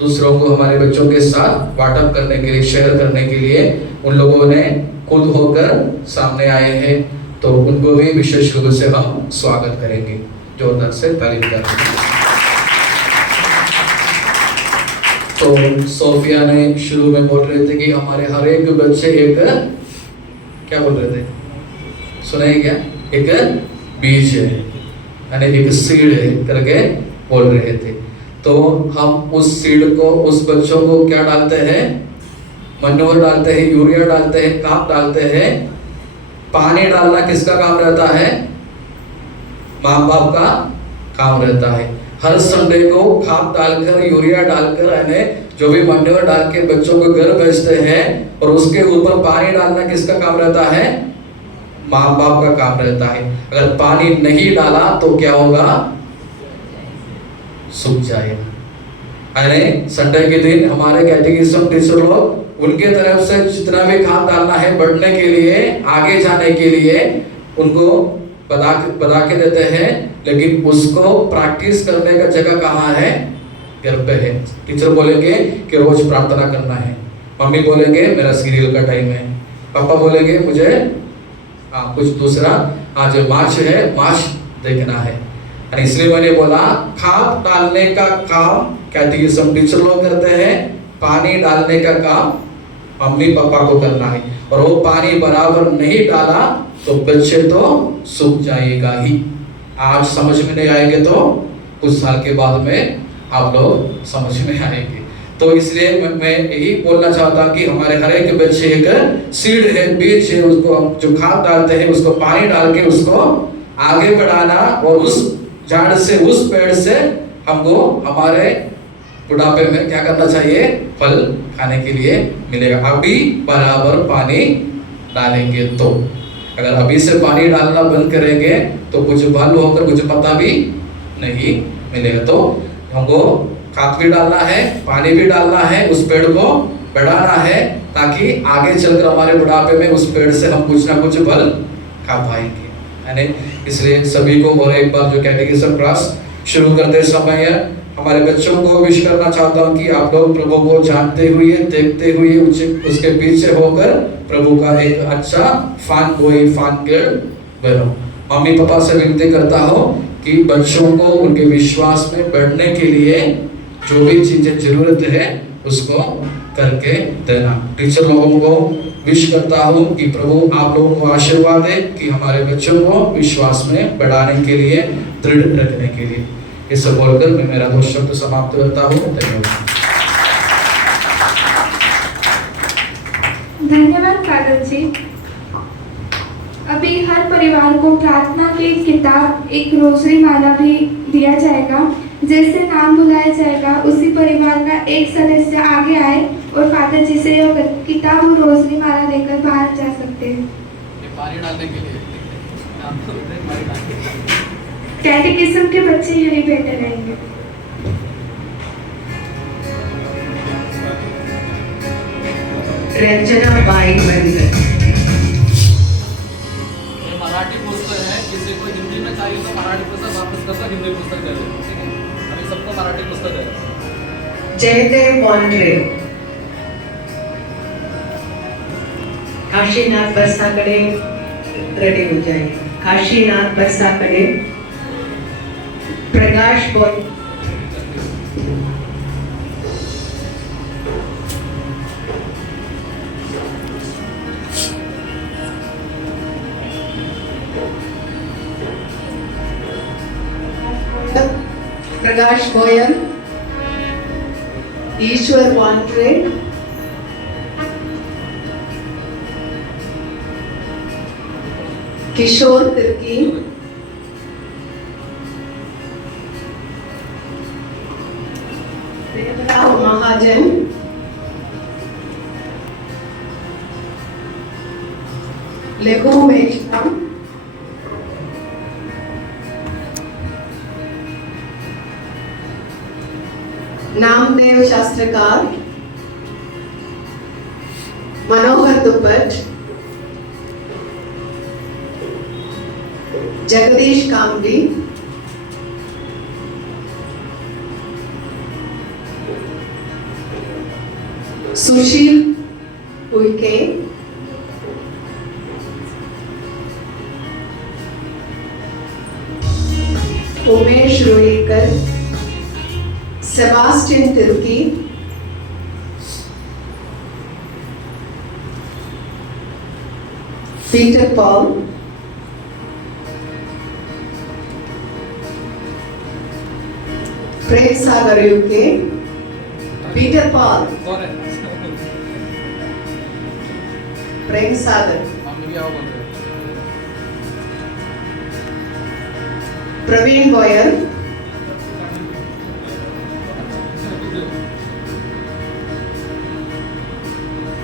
दूसरों को, हमारे बच्चों के साथ वाटअप करने के लिए, शेयर करने के लिए उन लोगों ने खुद होकर सामने आए हैं, तो उनको भी विशेष रूप से हम स्वागत करेंगे। जोरदार से ताली बजाएं। तो सोफिया ने शुरू में बोल रहे थे कि हमारे हर एक बच्चे एक, क्या बोल रहे थे, सुनाई क्या, एक बीज है, यानी एक सीड है करके बोल रहे थे। तो हम उस सीड को, उस बच्चों को क्या डालते हैं, मनोवर डालते हैं, यूरिया डालते हैं, खाद डालते हैं। पानी डालना किसका काम रहता है, माँ बाप का काम रहता है। हर संडे को खाद डालकर, यूरिया डालकर, यानी जो भी मनोवर डाल के बच्चों को घर भेजते हैं, और उसके ऊपर पानी डालना किसका काम रहता है, माँ बाप का काम रहता है। अगर पानी नहीं डाला तो क्या होगा, सूख जाएगा। यानी संडे के दिन हमारे कैटेकिज्म टीचर लोग उनके तरफ से जितना भी काम डालना है बढ़ने के लिए, आगे जाने के लिए, उनको बता के देते हैं, लेकिन उसको प्रैक्टिस करने का जगह कहाँ है, घर पे है। टीचर बोलेंगे कि रोज प्रार्थना करना है, मम्मी बोलेंगे मेरा सीरियल का टाइम है, पापा बोलेंगे मुझे कुछ दूसरा, आज मार्च है, मार्च देखना है। इसलिए मैंने बोला खाद डालने का काम कैटेकिज्म टीचर लोग करते हैं, पानी डालने का काम मम्मी पापा को करना है। और वो पानी बराबर नहीं डाला तो बच्चे तो सूख जाएगा ही। आज समझ में नहीं आएंगे तो कुछ साल के बाद में आप लोग समझ में आएंगे। तो इसलिए मैं यही बोलना चाहता हूँ कि हमारे हर एक बच्चे एक सीड है, बीज है, उसको हम जो खाद डालते हैं उसको पानी डाल के उसको आगे बढ़ाना, और उस झाड़ से, उस पेड़ से हमको हमारे बुढ़ापे में क्या करना चाहिए, फल खाने के लिए मिलेगा। अभी बराबर पानी डालेंगे तो, अगर अभी से पानी डालना बंद करेंगे तो कुछ फल होकर कुछ पत्ता भी नहीं मिलेगा। तो हमको खाद भी डालना है, पानी भी डालना है, उस पेड़ को बढ़ाना है, ताकि आगे चलकर हमारे बुढ़ापे में उस पेड़ से हम कुछ ना कुछ फल खा पाएंगे। इसलिए सभी को और एक बार जो कैटेकिज्म क्लास शुरू करते समय हमारे बच्चों को विश करना चाहता हूँ कि आप लोग प्रभु को जानते हुए, देखते हुए, उसके पीछे होकर प्रभु का एक अच्छा फैन बॉय, फैन गर्ल बनो। मम्मी पापा से विनती करता हूँ कि बच्चों को उनके विश्वास में बढ़ने के लिए जो भी चीजें जरूरत है उसको करके देना। टीचर लोगों को विश करता हूँ कि प्रभु आप लोगों को आशीर्वाद दे कि हमारे बच्चों को विश्वास में बढ़ाने के लिए, दृढ़ रखने के लिए। ये सब बोलकर मैं मेरा 2 शब्द समाप्त करता हूँ। धन्यवाद। धन्यवाद कागज जी। अभी हर परिवार को प्रार्थना की एक किताब, एक रोजरी माला भी दिया जाएगा। जैसे नाम बुलाया जाएगा उसी परिवार का एक सदस्य आगे आए और फादर जी से यह किताब और रोजरी माला लेकर बाहर जा सकते हैं। पानी डालने के लिए कैटेकिज्म के बच्चे यही बैठे रहेंगे। रंजना बाई बंदर। ये मराठी पुस्तक है, किसी को हिंदी में चाहिए तो मराठी पुस्तक वापस कर हिंदी पुस्तक दे दो, ठीक है? अभी सबको मराठी पुस्तक है। जयदेव वांड्रे। काशीनाथ बस्ताकडे रेडी हो जाए। काशीनाथ बस्ताकडे। प्रकाश बोल। प्रकाश गोयल। ईश्वर वांड्रे। किशोर Tirkey. Devrao Mahajan. Laghu Meshram. Namdev Shastrakar. Manohar Dupat. Jagdish Kamri. Sushil Uike. Umesh Ruikar. Sebastian Tirkey. Peter Paul. Prem Sagar Uike. Peter Paul. कौन है? प्रेम सागर। हम भी आओ बोल रहे हैं। प्रवीण गोयल।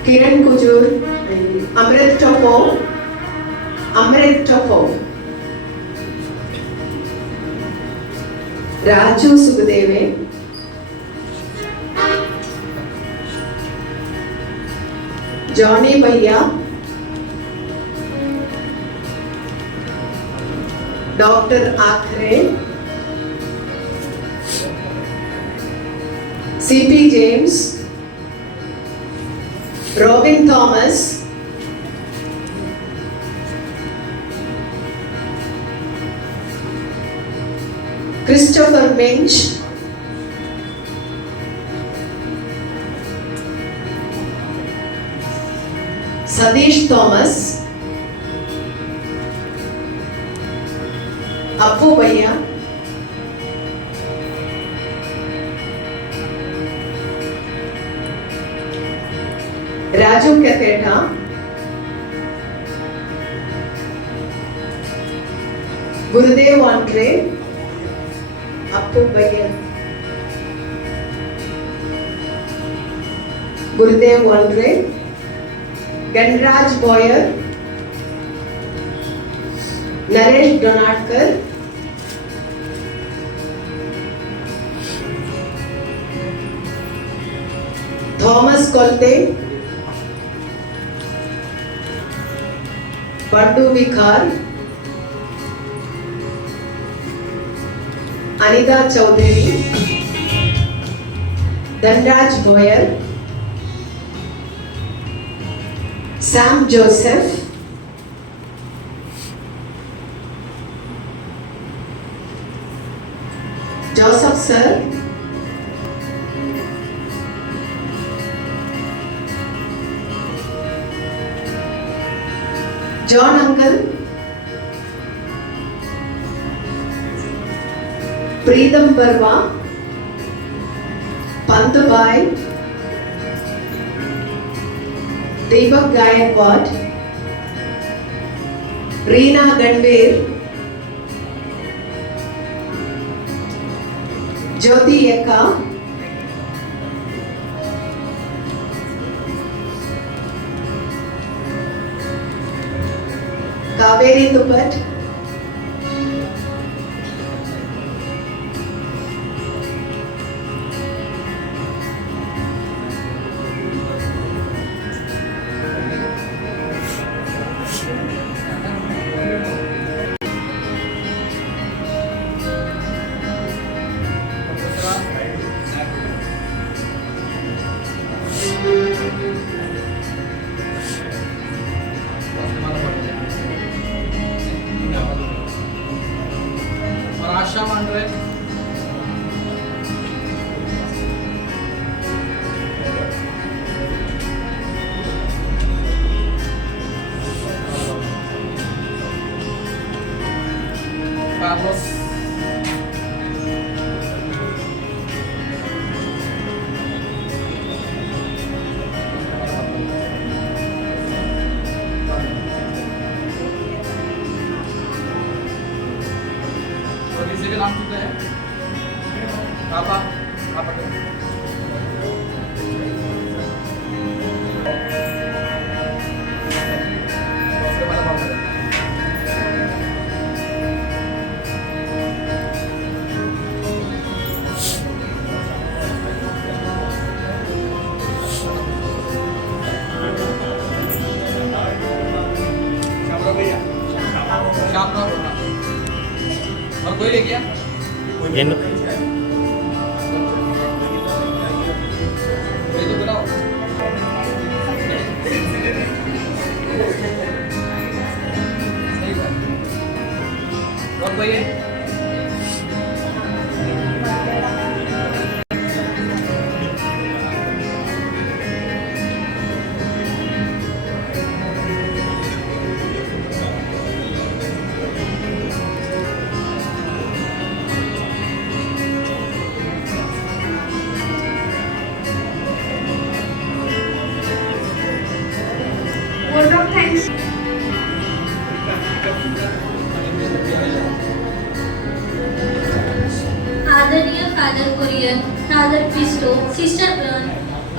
किरण कुजूर। अमृत टोपो। अमृत टोपो। राजू सुखदेवे। जॉनी भैया। Doctor Akhare. CP James. Robin Thomas. Christopher Minch. Satish Thomas. Appu भैया। राजू कैपेटा। गुरुदेव वांड्रे। अप्पू भैया। Gurudev Wandre. Ganraj Boyar. Naresh Donatkar. Thomas Kolte. Bandu Vikhar. Anita Chaudhary. Dhanraj Boyar. Sam Joseph. Joseph sir. John uncle. Pritam Verma. Pant भाई। दीपक गायकवाड। रीना गणवीर। ज्योति एक्का। कावेरी दुपट। आप लोग तो किसी के नाम चुके हैं पापा आप शाम को और कोई ले गया ये तो बनाओ सही बात और कोई है Word of thanks. आदरणीय father Kurian, father Christo, sister ब्रन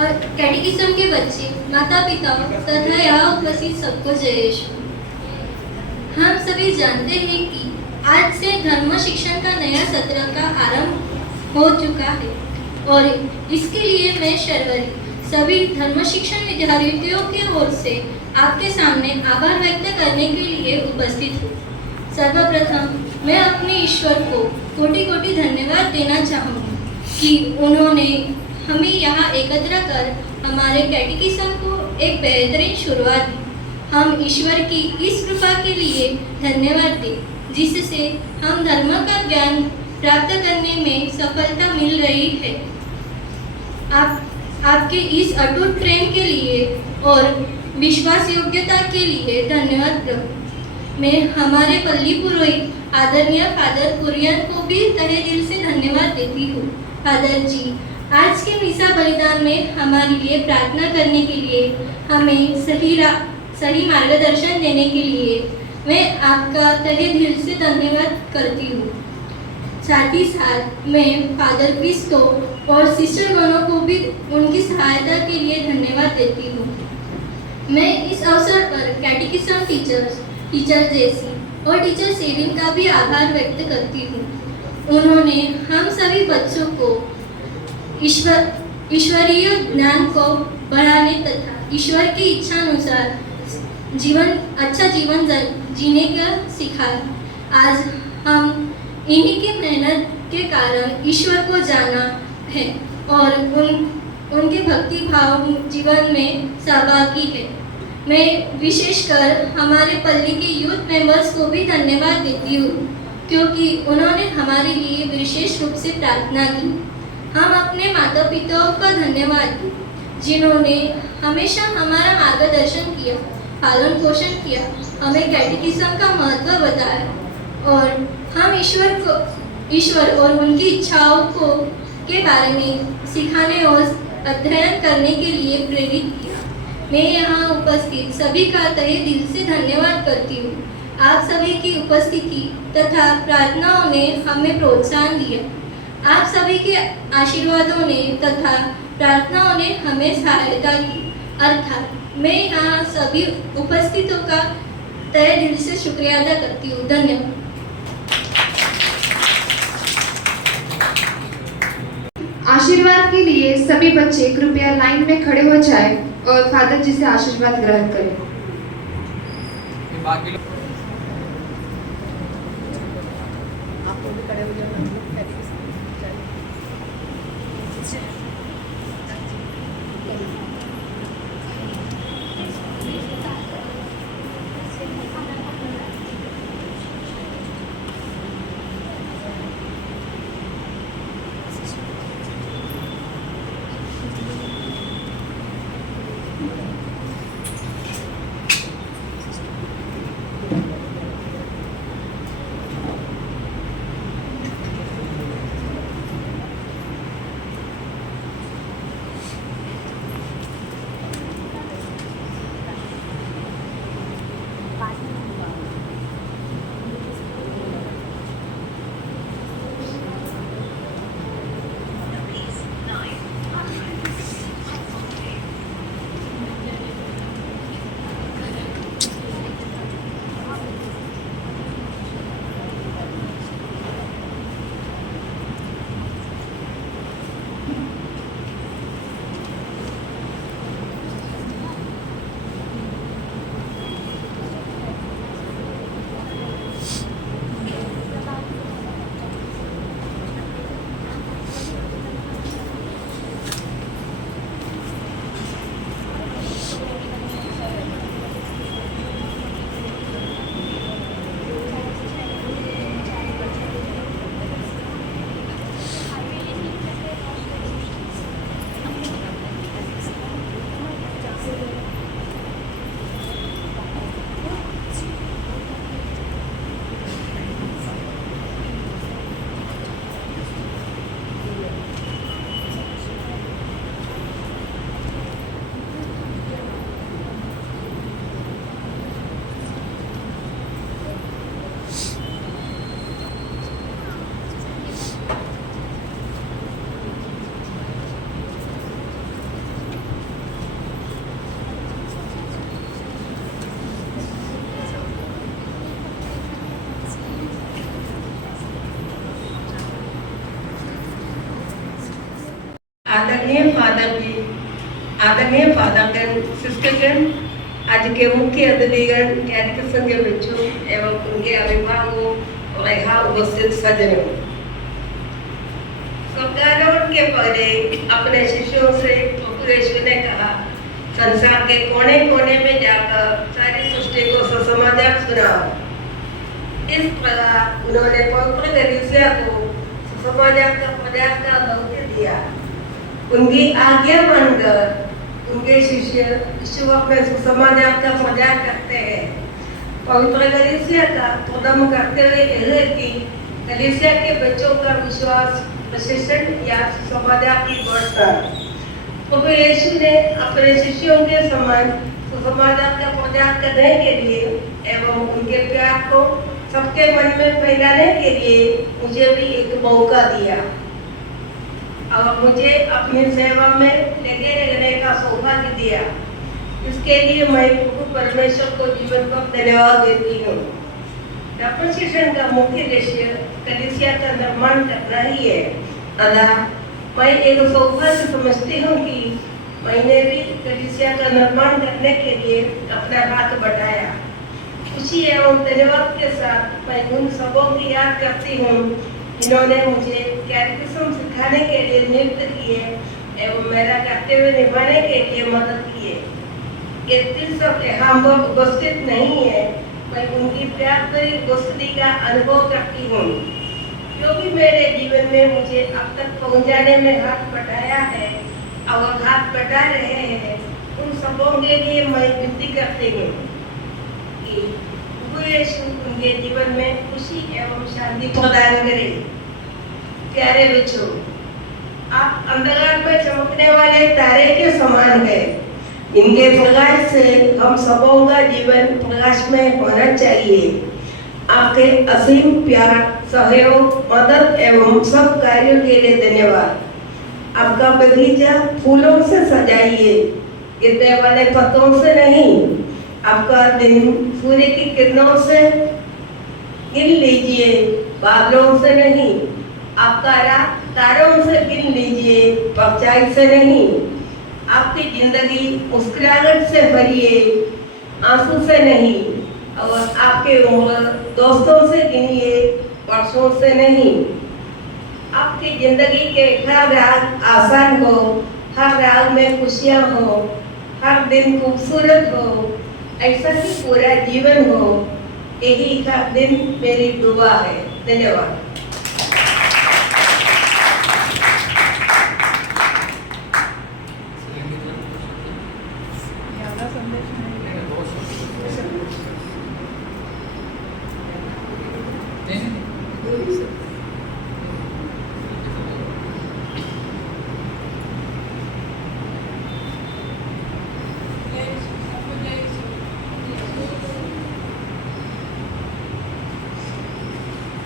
और कैटेकिज्म के बच्चे, माता पिता तथा यहाँ उपस्थित सबको जय यीशु। हम सभी जानते हैं कि आज से धर्म शिक्षण का नया सत्र का आरंभ हो चुका है और इसके लिए मैं शर्वरी सभी धर्म शिक्षण विद्यार्थियों की ओर से आपके सामने आभार व्यक्त करने के लिए उपस्थित हूँ। सर्वप्रथम मैं अपने ईश्वर को कोटि कोटि धन्यवाद देना चाहूँगी कि उन्होंने हमें यहाँ एकत्र कर हमारे कैटेकिज्म को एक बेहतरीन शुरुआत दी। हम ईश्वर की इस कृपा के लिए धन्यवाद दें जिससे हम धर्म का ज्ञान प्राप्त करने में सफलता मिल रही है। आपके इस अटूट प्रेम के लिए और विश्वास योग्यता के लिए धन्यवाद प्रभु। मैं हमारे पल्ली पुरोहित आदरणीय फादर कुरियन को भी तहे दिल से धन्यवाद देती हूँ। फादर जी, आज के मिसा बलिदान में हमारे लिए प्रार्थना करने के लिए, हमें सही मार्गदर्शन देने के लिए मैं आपका तहे दिल से धन्यवाद करती हूँ। साथ ही साथ मैं फादर क्रिस्टो और सिस्टर गणों को भी उनकी सहायता के लिए धन्यवाद देती हूँ। मैं इस अवसर पर कैटेकिज्म टीचर जेसी और टीचर सेविन का भी आभार व्यक्त करती हूँ। उन्होंने हम सभी बच्चों को ईश्वरीय ज्ञान को बढ़ाने तथा ईश्वर की इच्छा अनुसार अच्छा जीवन जीने का सिखाया। आज हम इन्हीं की मेहनत के कारण ईश्वर को जाना है और उनके भक्ति भाव जीवन में सहभागी है। मैं विशेषकर हमारे पल्ली के यूथ मेंबर्स को भी धन्यवाद देती हूँ क्योंकि उन्होंने हमारे लिए विशेष रूप से प्रार्थना की। हम अपने माता पिताओं का धन्यवाद दें जिन्होंने हमेशा हमारा मार्गदर्शन किया, पालन पोषण किया, हमें कैटेकिज्म का महत्व बताया और हम ईश्वर और उनकी इच्छाओं के बारे में सिखाने और अध्ययन करने के लिए प्रेरित किया। मैं यहाँ उपस्थित सभी का तहे दिल से धन्यवाद करती हूँ। आप सभी की उपस्थिति तथा प्रार्थनाओं ने हमें प्रोत्साहन दिया। आप सभी के आशीर्वादों ने तथा प्रार्थनाओं ने हमें सहायता की। अर्थात मैं यहाँ सभी उपस्थितों का तहे दिल से शुक्रिया अदा करती हूँ। धन्यवाद। आशीर्वाद के लिए सभी बच्चे कृपया लाइन में खड़े हो जाएं और फादर जी से आशीर्वाद ग्रहण करें। बाकी लोग आदरणीय फादरगण, सिस्टरगण, आज के मुख्य अतिथिगण, कैटेकिज्म के बच्चों एवं उनके अभिभावकों और यहाँ उपस्थित सज्जनों, स्वर्गारोहण के पहले अपने शिष्यों से प्रभु यीशु ने कहा, संसार के कोने कोने में जाकर सारी सृष्टि को सुसमाचार सुनाओ। इस प्रकार उन्होंने पवित्र कलीसिया को सुसमाचार का प्रचार का दौत्य दिया। उनकी आज्ञा मानकर उनके शिष्य यीशु में सुसमाचार का प्रचार करते हैं। पवित्र कलीसिया का प्रथम कर्तव्य यह है कि कलीसिया के बच्चों का विश्वास, प्रशिक्षण या सुसमाचार की बढ़ता। प्रभु यीशु ने अपने शिष्यों के समान सुसमाचार का प्रचार करने के लिए एवं उनके प्यार को सबके मन में फैलाने के लिए मुझे भी एक मौका दिया और मुझे अपनी सेवा में लगे रहने का सौभाग्य दिया। इसके लिए मैं प्रभु परमेश्वर को जीवन को धन्यवाद देती हूँ। प्रशिक्षण का मुख्य लक्ष्य कलीसिया का निर्माण करना ही है। अतः मैं एक सौभाग्य समझती हूँ कि मैंने भी कलीसिया का निर्माण करने के लिए अपना हाथ बढ़ाया। खुशी एवं धन्यवाद के साथ मैं उन सबों की याद करती हूँ जिन्होंने मुझे कैटेकिज्म सिखाने के लिए नियुक्त किए एवं मेरा कर्तव्य निभाने के लिए मदद किए। यदि सब यहाँ पर उपस्थित नहीं है, मैं उनकी प्यार भरी उपस्थिति का अनुभव करती हूँ, क्योंकि मेरे जीवन में मुझे अब तक पहुँचाने में हाथ बढ़ाया है और हाथ बढ़ा रहे हैं। उन सबों के लिए मैं विनती करती हूँ कि प्रभु यीशु उनके जीवन में खुशी एवं शांति प्रदान करे। प्यारे बच्चों, आप अंधकार में चमकने वाले तारे के समान हैं। इनके प्रकाश से हम सबों का जीवन प्रकाशमय होना चाहिए। आपके असीम प्यार, सहयोग, मदद एवं सब कार्यों के लिए धन्यवाद। आपका बगीचा फूलों से सजाइए, गिरने वाले पत्तों से नहीं। आपका दिन सूर्य की किरणों से गिन लीजिए, बादलों से नहीं। आपका रात तारों से गिन लीजिए, परछाई से नहीं। आपकी जिंदगी मुस्कुराहट से भरिए, आंसू से नहीं। और आपके उम्र दोस्तों से गिनिए, वर्षों से नहीं। आपकी जिंदगी के हर राग आसान हो, हर राग में खुशियाँ हो, हर दिन खूबसूरत हो, ऐसा ही पूरा जीवन हो। यही हर दिन मेरी दुआ है। धन्यवाद।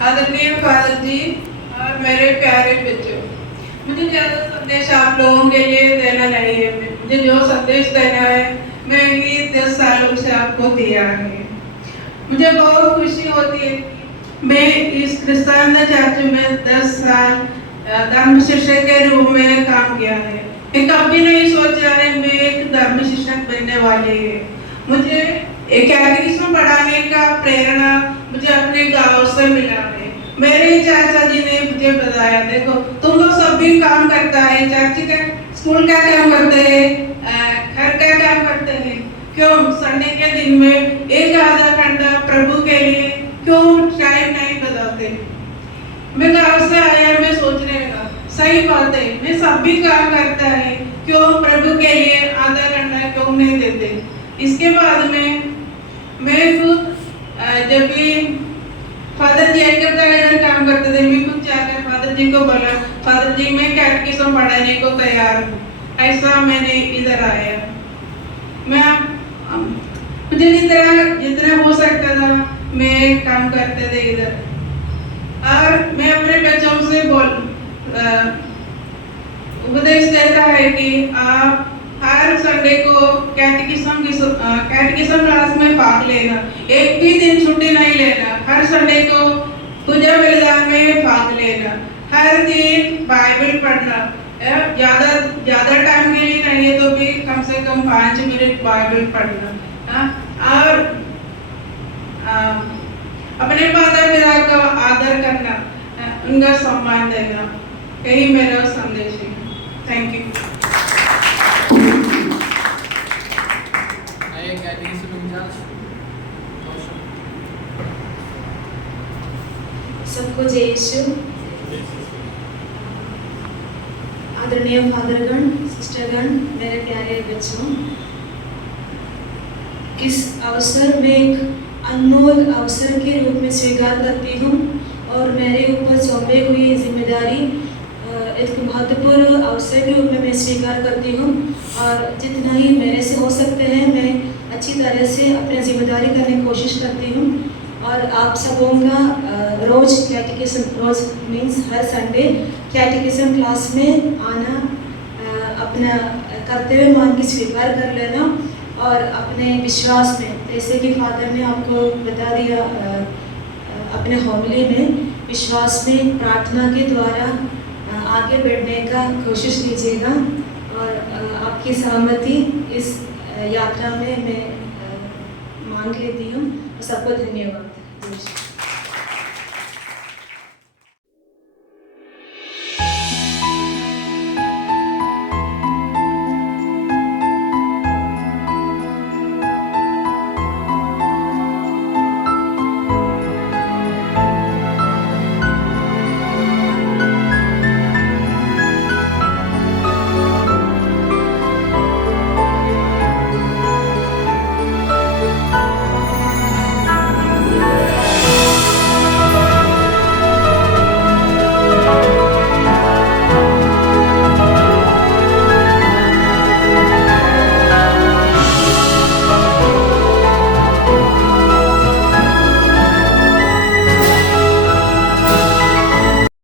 आदरणीय फादर जी और मेरे प्यारे बच्चों, मुझे ज़्यादा संदेश आप लोगों के लिए देना नहीं है। मुझे जो संदेश देना है मैं ये 10 सालों से आपको दिया है। मुझे बहुत खुशी होती है कि मैं इस क्रिस्तान चर्च में 10 साल धर्म शिक्षक के रूप में काम किया है। मैं कभी नहीं सोचा है मैं एक धर्म शिक्षक बनने वाली है। मुझे एक कैटेकिज्म पढ़ाने का प्रेरणा मुझे अपने गाँव से मिला है। मेरे चाचा जी ने मुझे बताया, देखो तुम लोग सब भी काम करता है, चर्च का स्कूल का काम करते हैं, घर का काम करते हैं, क्यों संडे के दिन में एक आधा घंटा प्रभु के लिए क्यों टाइम नहीं बताते। मैं गाँव से आया, मैं सोचने लगा सही बात है, मैं सब भी काम करता है, क्यों प्रभु के लिए आधा घंटा क्यों नहीं देते। इसके बाद में मैं खुद जब भी फादर जी का काम करते थे, मैं खुद जाकर फादर जी को बोला, फादर जी मैं कैटेकिज्म पढ़ाने को तैयार हूँ। ऐसा मैंने इधर आया। मैं मुझे जितना हो सकता था मैं काम करते थे इधर। और मैं अपने बच्चों से उपदेश देता है कि आप हर संडे को कैटेकिज्म क्लास में भाग लेना, एक भी दिन छुट्टी नहीं लेना। हर संडे को पूजा बलिदान में भाग लेना, हर दिन बाइबल पढ़ना, ज़्यादा टाइम के लिए नहीं है तो भी कम से कम 5 मिनट बाइबल पढ़ना और अपने माता पिता का आदर करना, उनका सम्मान देना, यही मेरा संदेश है। Thank you. सबको जय यीशु। आदरणीय फादरगण, सिस्टरगण, मेरे प्यारे बच्चों, इस अवसर में एक अनमोल अवसर के रूप में स्वीकार करती हूँ और मेरे ऊपर सौंपी हुई जिम्मेदारी एक महत्वपूर्ण अवसर के रूप में मैं स्वीकार करती हूँ और जितना ही मेरे से हो सकते हैं मैं अच्छी तरह से अपनी जिम्मेदारी करने की कोशिश करती हूँ और आप सबों का रोज कैटेकिज्म, रोज मीन्स हर संडे कैटेकिज्म क्लास में आना, अपना कर्तव्य मान के स्वीकार कर लेना और अपने विश्वास में, जैसे कि फादर ने आपको बता दिया अपने होमिली में, विश्वास में प्रार्थना के द्वारा आगे बढ़ने का कोशिश कीजिएगा और आपकी सहमति इस यात्रा में मैं मांग लेती हूँ। सबको धन्यवाद।